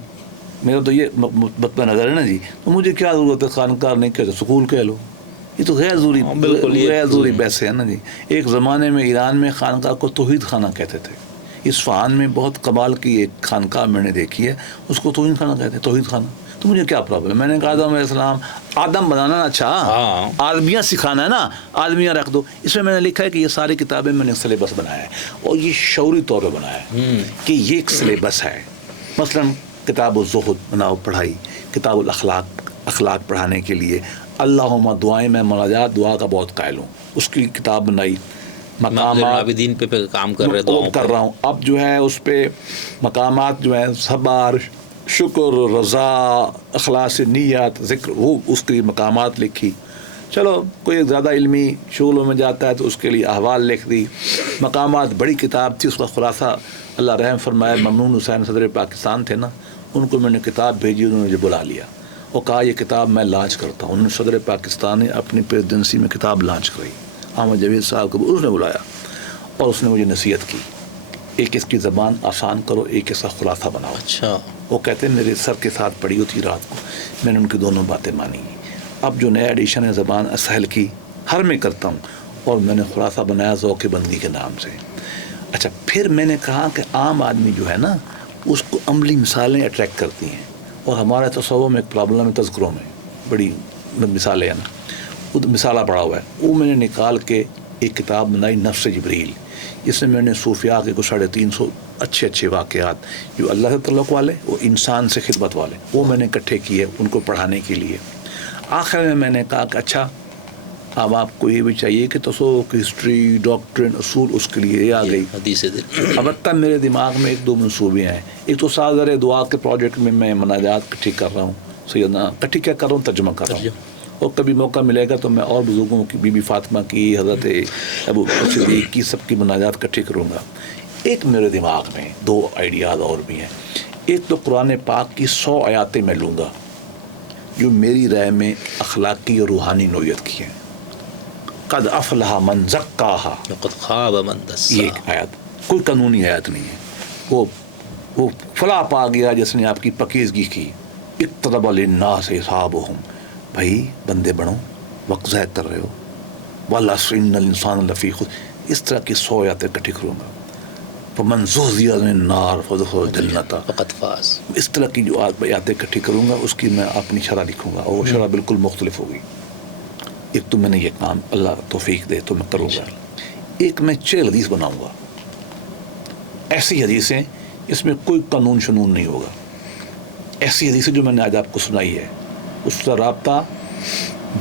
میرا تو یہ مطلب نظر ہے نا جی. تو مجھے کیا ضرورت ہے خانقاہ نہیں کہتے سکول کہہ لو, یہ تو غیر ضروری, بالکل غیر ضروری بحث ہے نا جی. ایک زمانے میں ایران میں خانقاہ کو توحید خانہ کہتے تھے. اصفہان میں بہت کمال کی ایک خانقاہ میں نے دیکھی ہے, اس کو توحید خانہ کہتے ہیں, توحید خانہ. تو مجھے کیا پرابلم ہے, میں نے کہا تھا میں اسلام آدم بنانا نا, اچھا آدمیاں سکھانا ہے نا, آدمیاں رکھ دو. اس میں میں نے لکھا ہے کہ یہ ساری کتابیں میں نے سلیبس بنایا ہے, اور یہ شعوری طور پہ بنایا ہے کہ یہ ایک سلیبس ہے. مثلاً کتاب الزہد بناؤ پڑھائی, کتاب اخلاق پڑھانے کے لیے, اللہم دعائیں, میں مناجات دعا کا بہت قائل ہوں, اس کی کتاب بنائی. مقامات دین پہ کام کر رہا ہوں اب جو ہے, اس پہ مقامات جو ہیں صبر, شکر, رضا, اخلاص نیت, ذکر, وہ اس کی مقامات لکھی. چلو کوئی زیادہ علمی شغلوں میں جاتا ہے تو اس کے لیے احوال لکھ دی. مقامات بڑی کتاب تھی, اس کا خلاصہ اللہ رحم فرمائے ممنون حسین صدر پاکستان تھے نا, ان کو میں نے کتاب بھیجی, انہوں نے مجھے بلا لیا اور کہا یہ کتاب میں لانچ کرتا ہوں. انہوں نے صدر پاکستان نے اپنی پریزیڈنسی میں کتاب لانچ کرائی. احمد جاوید صاحب کو اس نے بلایا اور اس نے مجھے نصیحت کی, ایک اس کی زبان آسان کرو, ایک اس کا خلاصہ بناؤ. اچھا. وہ کہتے ہیں میرے سر کے ساتھ پڑی ہوتی رات کو, میں نے ان کی دونوں باتیں مانی. اب جو نیا ایڈیشن ہے زبان اسہل کی, ہر میں کرتا ہوں, اور میں نے خلاصہ بنایا ذوق بندی کے نام سے. اچھا پھر میں نے کہا کہ عام آدمی جو ہے نا اس کو عملی مثالیں اٹریکٹ کرتی ہیں, اور ہمارے تصور میں ایک پرابلم ہے تذکروں میں, بڑی مثالیں ہیں نا, وہ مثالہ پڑا ہوا ہے. وہ میں نے نکال کے ایک کتاب بنائی نفس جبریل, جس میں نے صوفیاء کے کچھ 350 اچھے واقعات جو اللہ سے تعلق والے, وہ انسان سے خدمت والے, وہ میں نے اکٹھے کیے ان کو پڑھانے کے لیے. آخر میں نے کہا کہ اچھا اب آپ کو یہ بھی چاہیے کہ تصوف کی ہسٹری, ڈاکٹرن, اصول, اس کے لیے یہ آ گئی حدیث دل. البتہ میرے دماغ میں 1-2 منصوبے ہیں. ایک تو سازر دعا کے پروجیکٹ میں مناجات اکٹھی کر رہا ہوں, سیدنا اکٹھی کیا کر رہا ہوں, ترجمہ کر رہا ہوں, اور کبھی موقع ملے گا تو میں اور بزرگوں کی, بی بی فاطمہ کی, حضرت ابو بکر صدیق کی, سب کی مناجات اکٹھی کروں گا. ایک میرے دماغ میں 2 آئیڈیاز اور بھی ہیں. ایک تو قرآن پاک کی 100 آیاتیں میں لوں گا جو میری رائے میں اخلاقی اور روحانی نوعیت کی ہیں. قد افلح من زکاہا, قد خاب من دساہا, یہ ایک آیت, کوئی قانونی آیت نہیں ہے, وہ فلاح پا گیا جس نے آپ کی پکیزگی کی. اقترب للناس حسابہم, بھائی بندے بنو, وقت ضائع کر رہے ہو. والعصر ان الانسان لفی خسر. اس طرح کی 100 آیاتیں اکٹھی کروں گا. فمن زحزح عن النار فدخل الجنۃ فقط فاز. اس طرح کی جو آیاتیں اکٹھی کروں گا اس کی میں اپنی شرح لکھوں گا اور وہ شرح بالکل مختلف ہوگی. ایک تو میں نے یہ کام اللہ توفیق دے تو میں کروں گا. ایک میں 6 حدیث بناؤں گا, ایسی حدیثیں اس میں کوئی قانون شنون نہیں ہوگا. ایسی حدیثیں جو میں نے آج آپ کو سنائی ہے اس کا رابطہ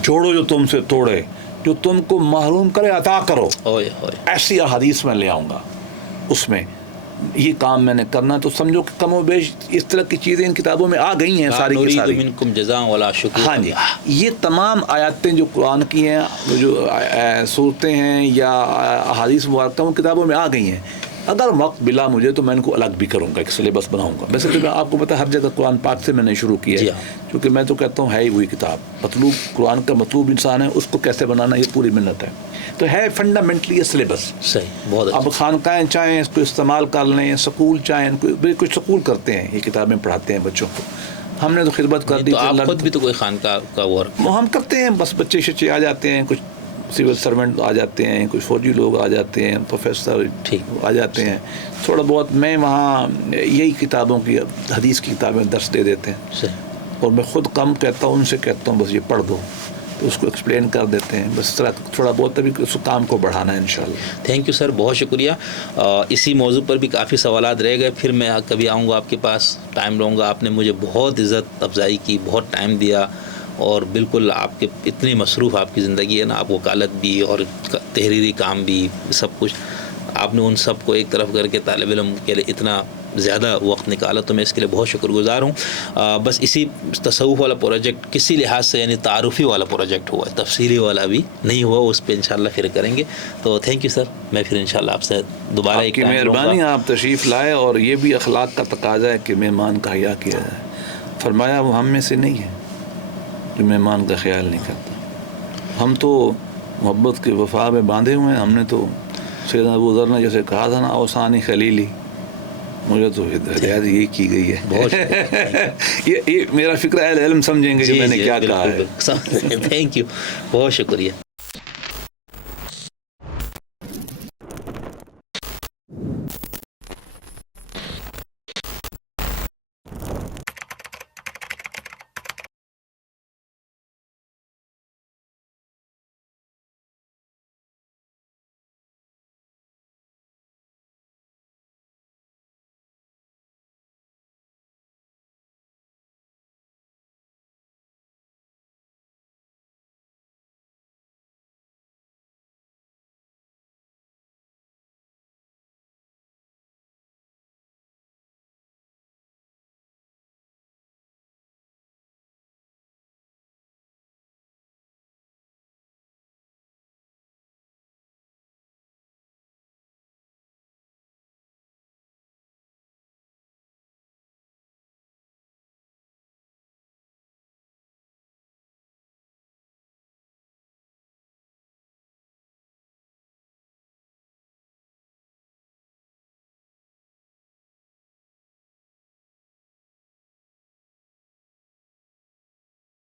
جوڑو جو تم سے توڑے, جو تم کو محروم کرے عطا کرو. ایسی احادیث میں لے آؤں گا. اس میں یہ کام میں نے کرنا, تو سمجھو کہ کم و بیش اس طرح کی چیزیں ان کتابوں میں آ گئی ہیں ساری کی ساری. منکم جزاء ولا شکر. ہاں جی, یہ تمام آیاتیں جو قرآن کی ہیں, جو صورتیں ہیں یا احادیث مبارکہ وہ کتابوں میں آ گئی ہیں. اگر وقت ملا مجھے تو میں ان کو الگ بھی کروں گا, ایک سلیبس بناؤں گا. ویسے تو میں آپ کو پتا ہر جگہ قرآن پاک سے میں نے شروع کیا ہے, کیونکہ میں تو کہتا ہوں ہے ہی وہی کتاب. مطلوب قرآن کا مطلوب انسان ہے, اس کو کیسے بنانا یہ پوری محنت ہے. تو ہے فنڈامنٹلی یہ سلیبس. صحیح, بہت. اب خانقاہیں چاہیں اس کو استعمال کر لیں, سکول چاہیں, کچھ سکول کرتے ہیں یہ کتابیں پڑھاتے ہیں بچوں کو. ہم نے تو خدمت کر دی. تو آپ خود بھی تو کوئی خانقاہ کا ورک ہم کرتے ہیں, بس بچے شچے آ جاتے ہیں, کچھ سول سرونٹ آ جاتے ہیں, کچھ فوجی لوگ آ جاتے ہیں, پروفیسر آ جاتے ہیں. تھوڑا بہت میں وہاں یہی کتابوں کی حدیث کی کتابیں درس دے دیتے ہیں. اور میں خود کم کہتا ہوں, ان سے کہتا ہوں بس یہ پڑھ دو, تو اس کو ایکسپلین کر دیتے ہیں. بس اس طرح تھوڑا بہت ابھی اس کام کو بڑھانا ہے انشاءاللہ. تھینک یو سر, بہت شکریہ. اسی موضوع پر بھی کافی سوالات رہ گئے, پھر میں کبھی آؤں گا آپ کے پاس, ٹائم لوں گا. آپ نے مجھے بہت عزت افزائی کی, بہت ٹائم دیا, اور بالکل آپ کے اتنی مصروف آپ کی زندگی ہے نا, آپ وکالت بھی اور تحریری کام بھی سب کچھ, آپ نے ان سب کو ایک طرف کر کے طالب علم کے لیے اتنا زیادہ وقت نکالا, تو میں اس کے لیے بہت شکر گزار ہوں. بس اسی تصوف والا پروجیکٹ کسی لحاظ سے یعنی تعارفی والا پروجیکٹ ہوا ہے, تفصیلی والا بھی نہیں ہوا, اس پہ انشاءاللہ پھر کریں گے. تو تھینک یو سر, میں پھر انشاءاللہ آپ سے دوبارہ ایک کی مہربانی, آپ تشریف لائے. اور یہ بھی اخلاق کا تقاضا ہے کہ مہمان کا حیا کیا جائے. فرمایا وہ ہم میں سے نہیں ہے جو مہمان کا خیال نہیں کرتا. ہم تو محبت کے وفا میں باندھے ہوئے ہیں. ہم نے تو سیدنا ابو ذر نے جیسے کہا تھا نا, اوسانی خلیلی, مجھے تو ہدایت یہی کی گئی ہے. یہ میرا فکر اہل علم سمجھیں گے جو میں نے کیا کہا ہے. تھینک یو, بہت شکریہ.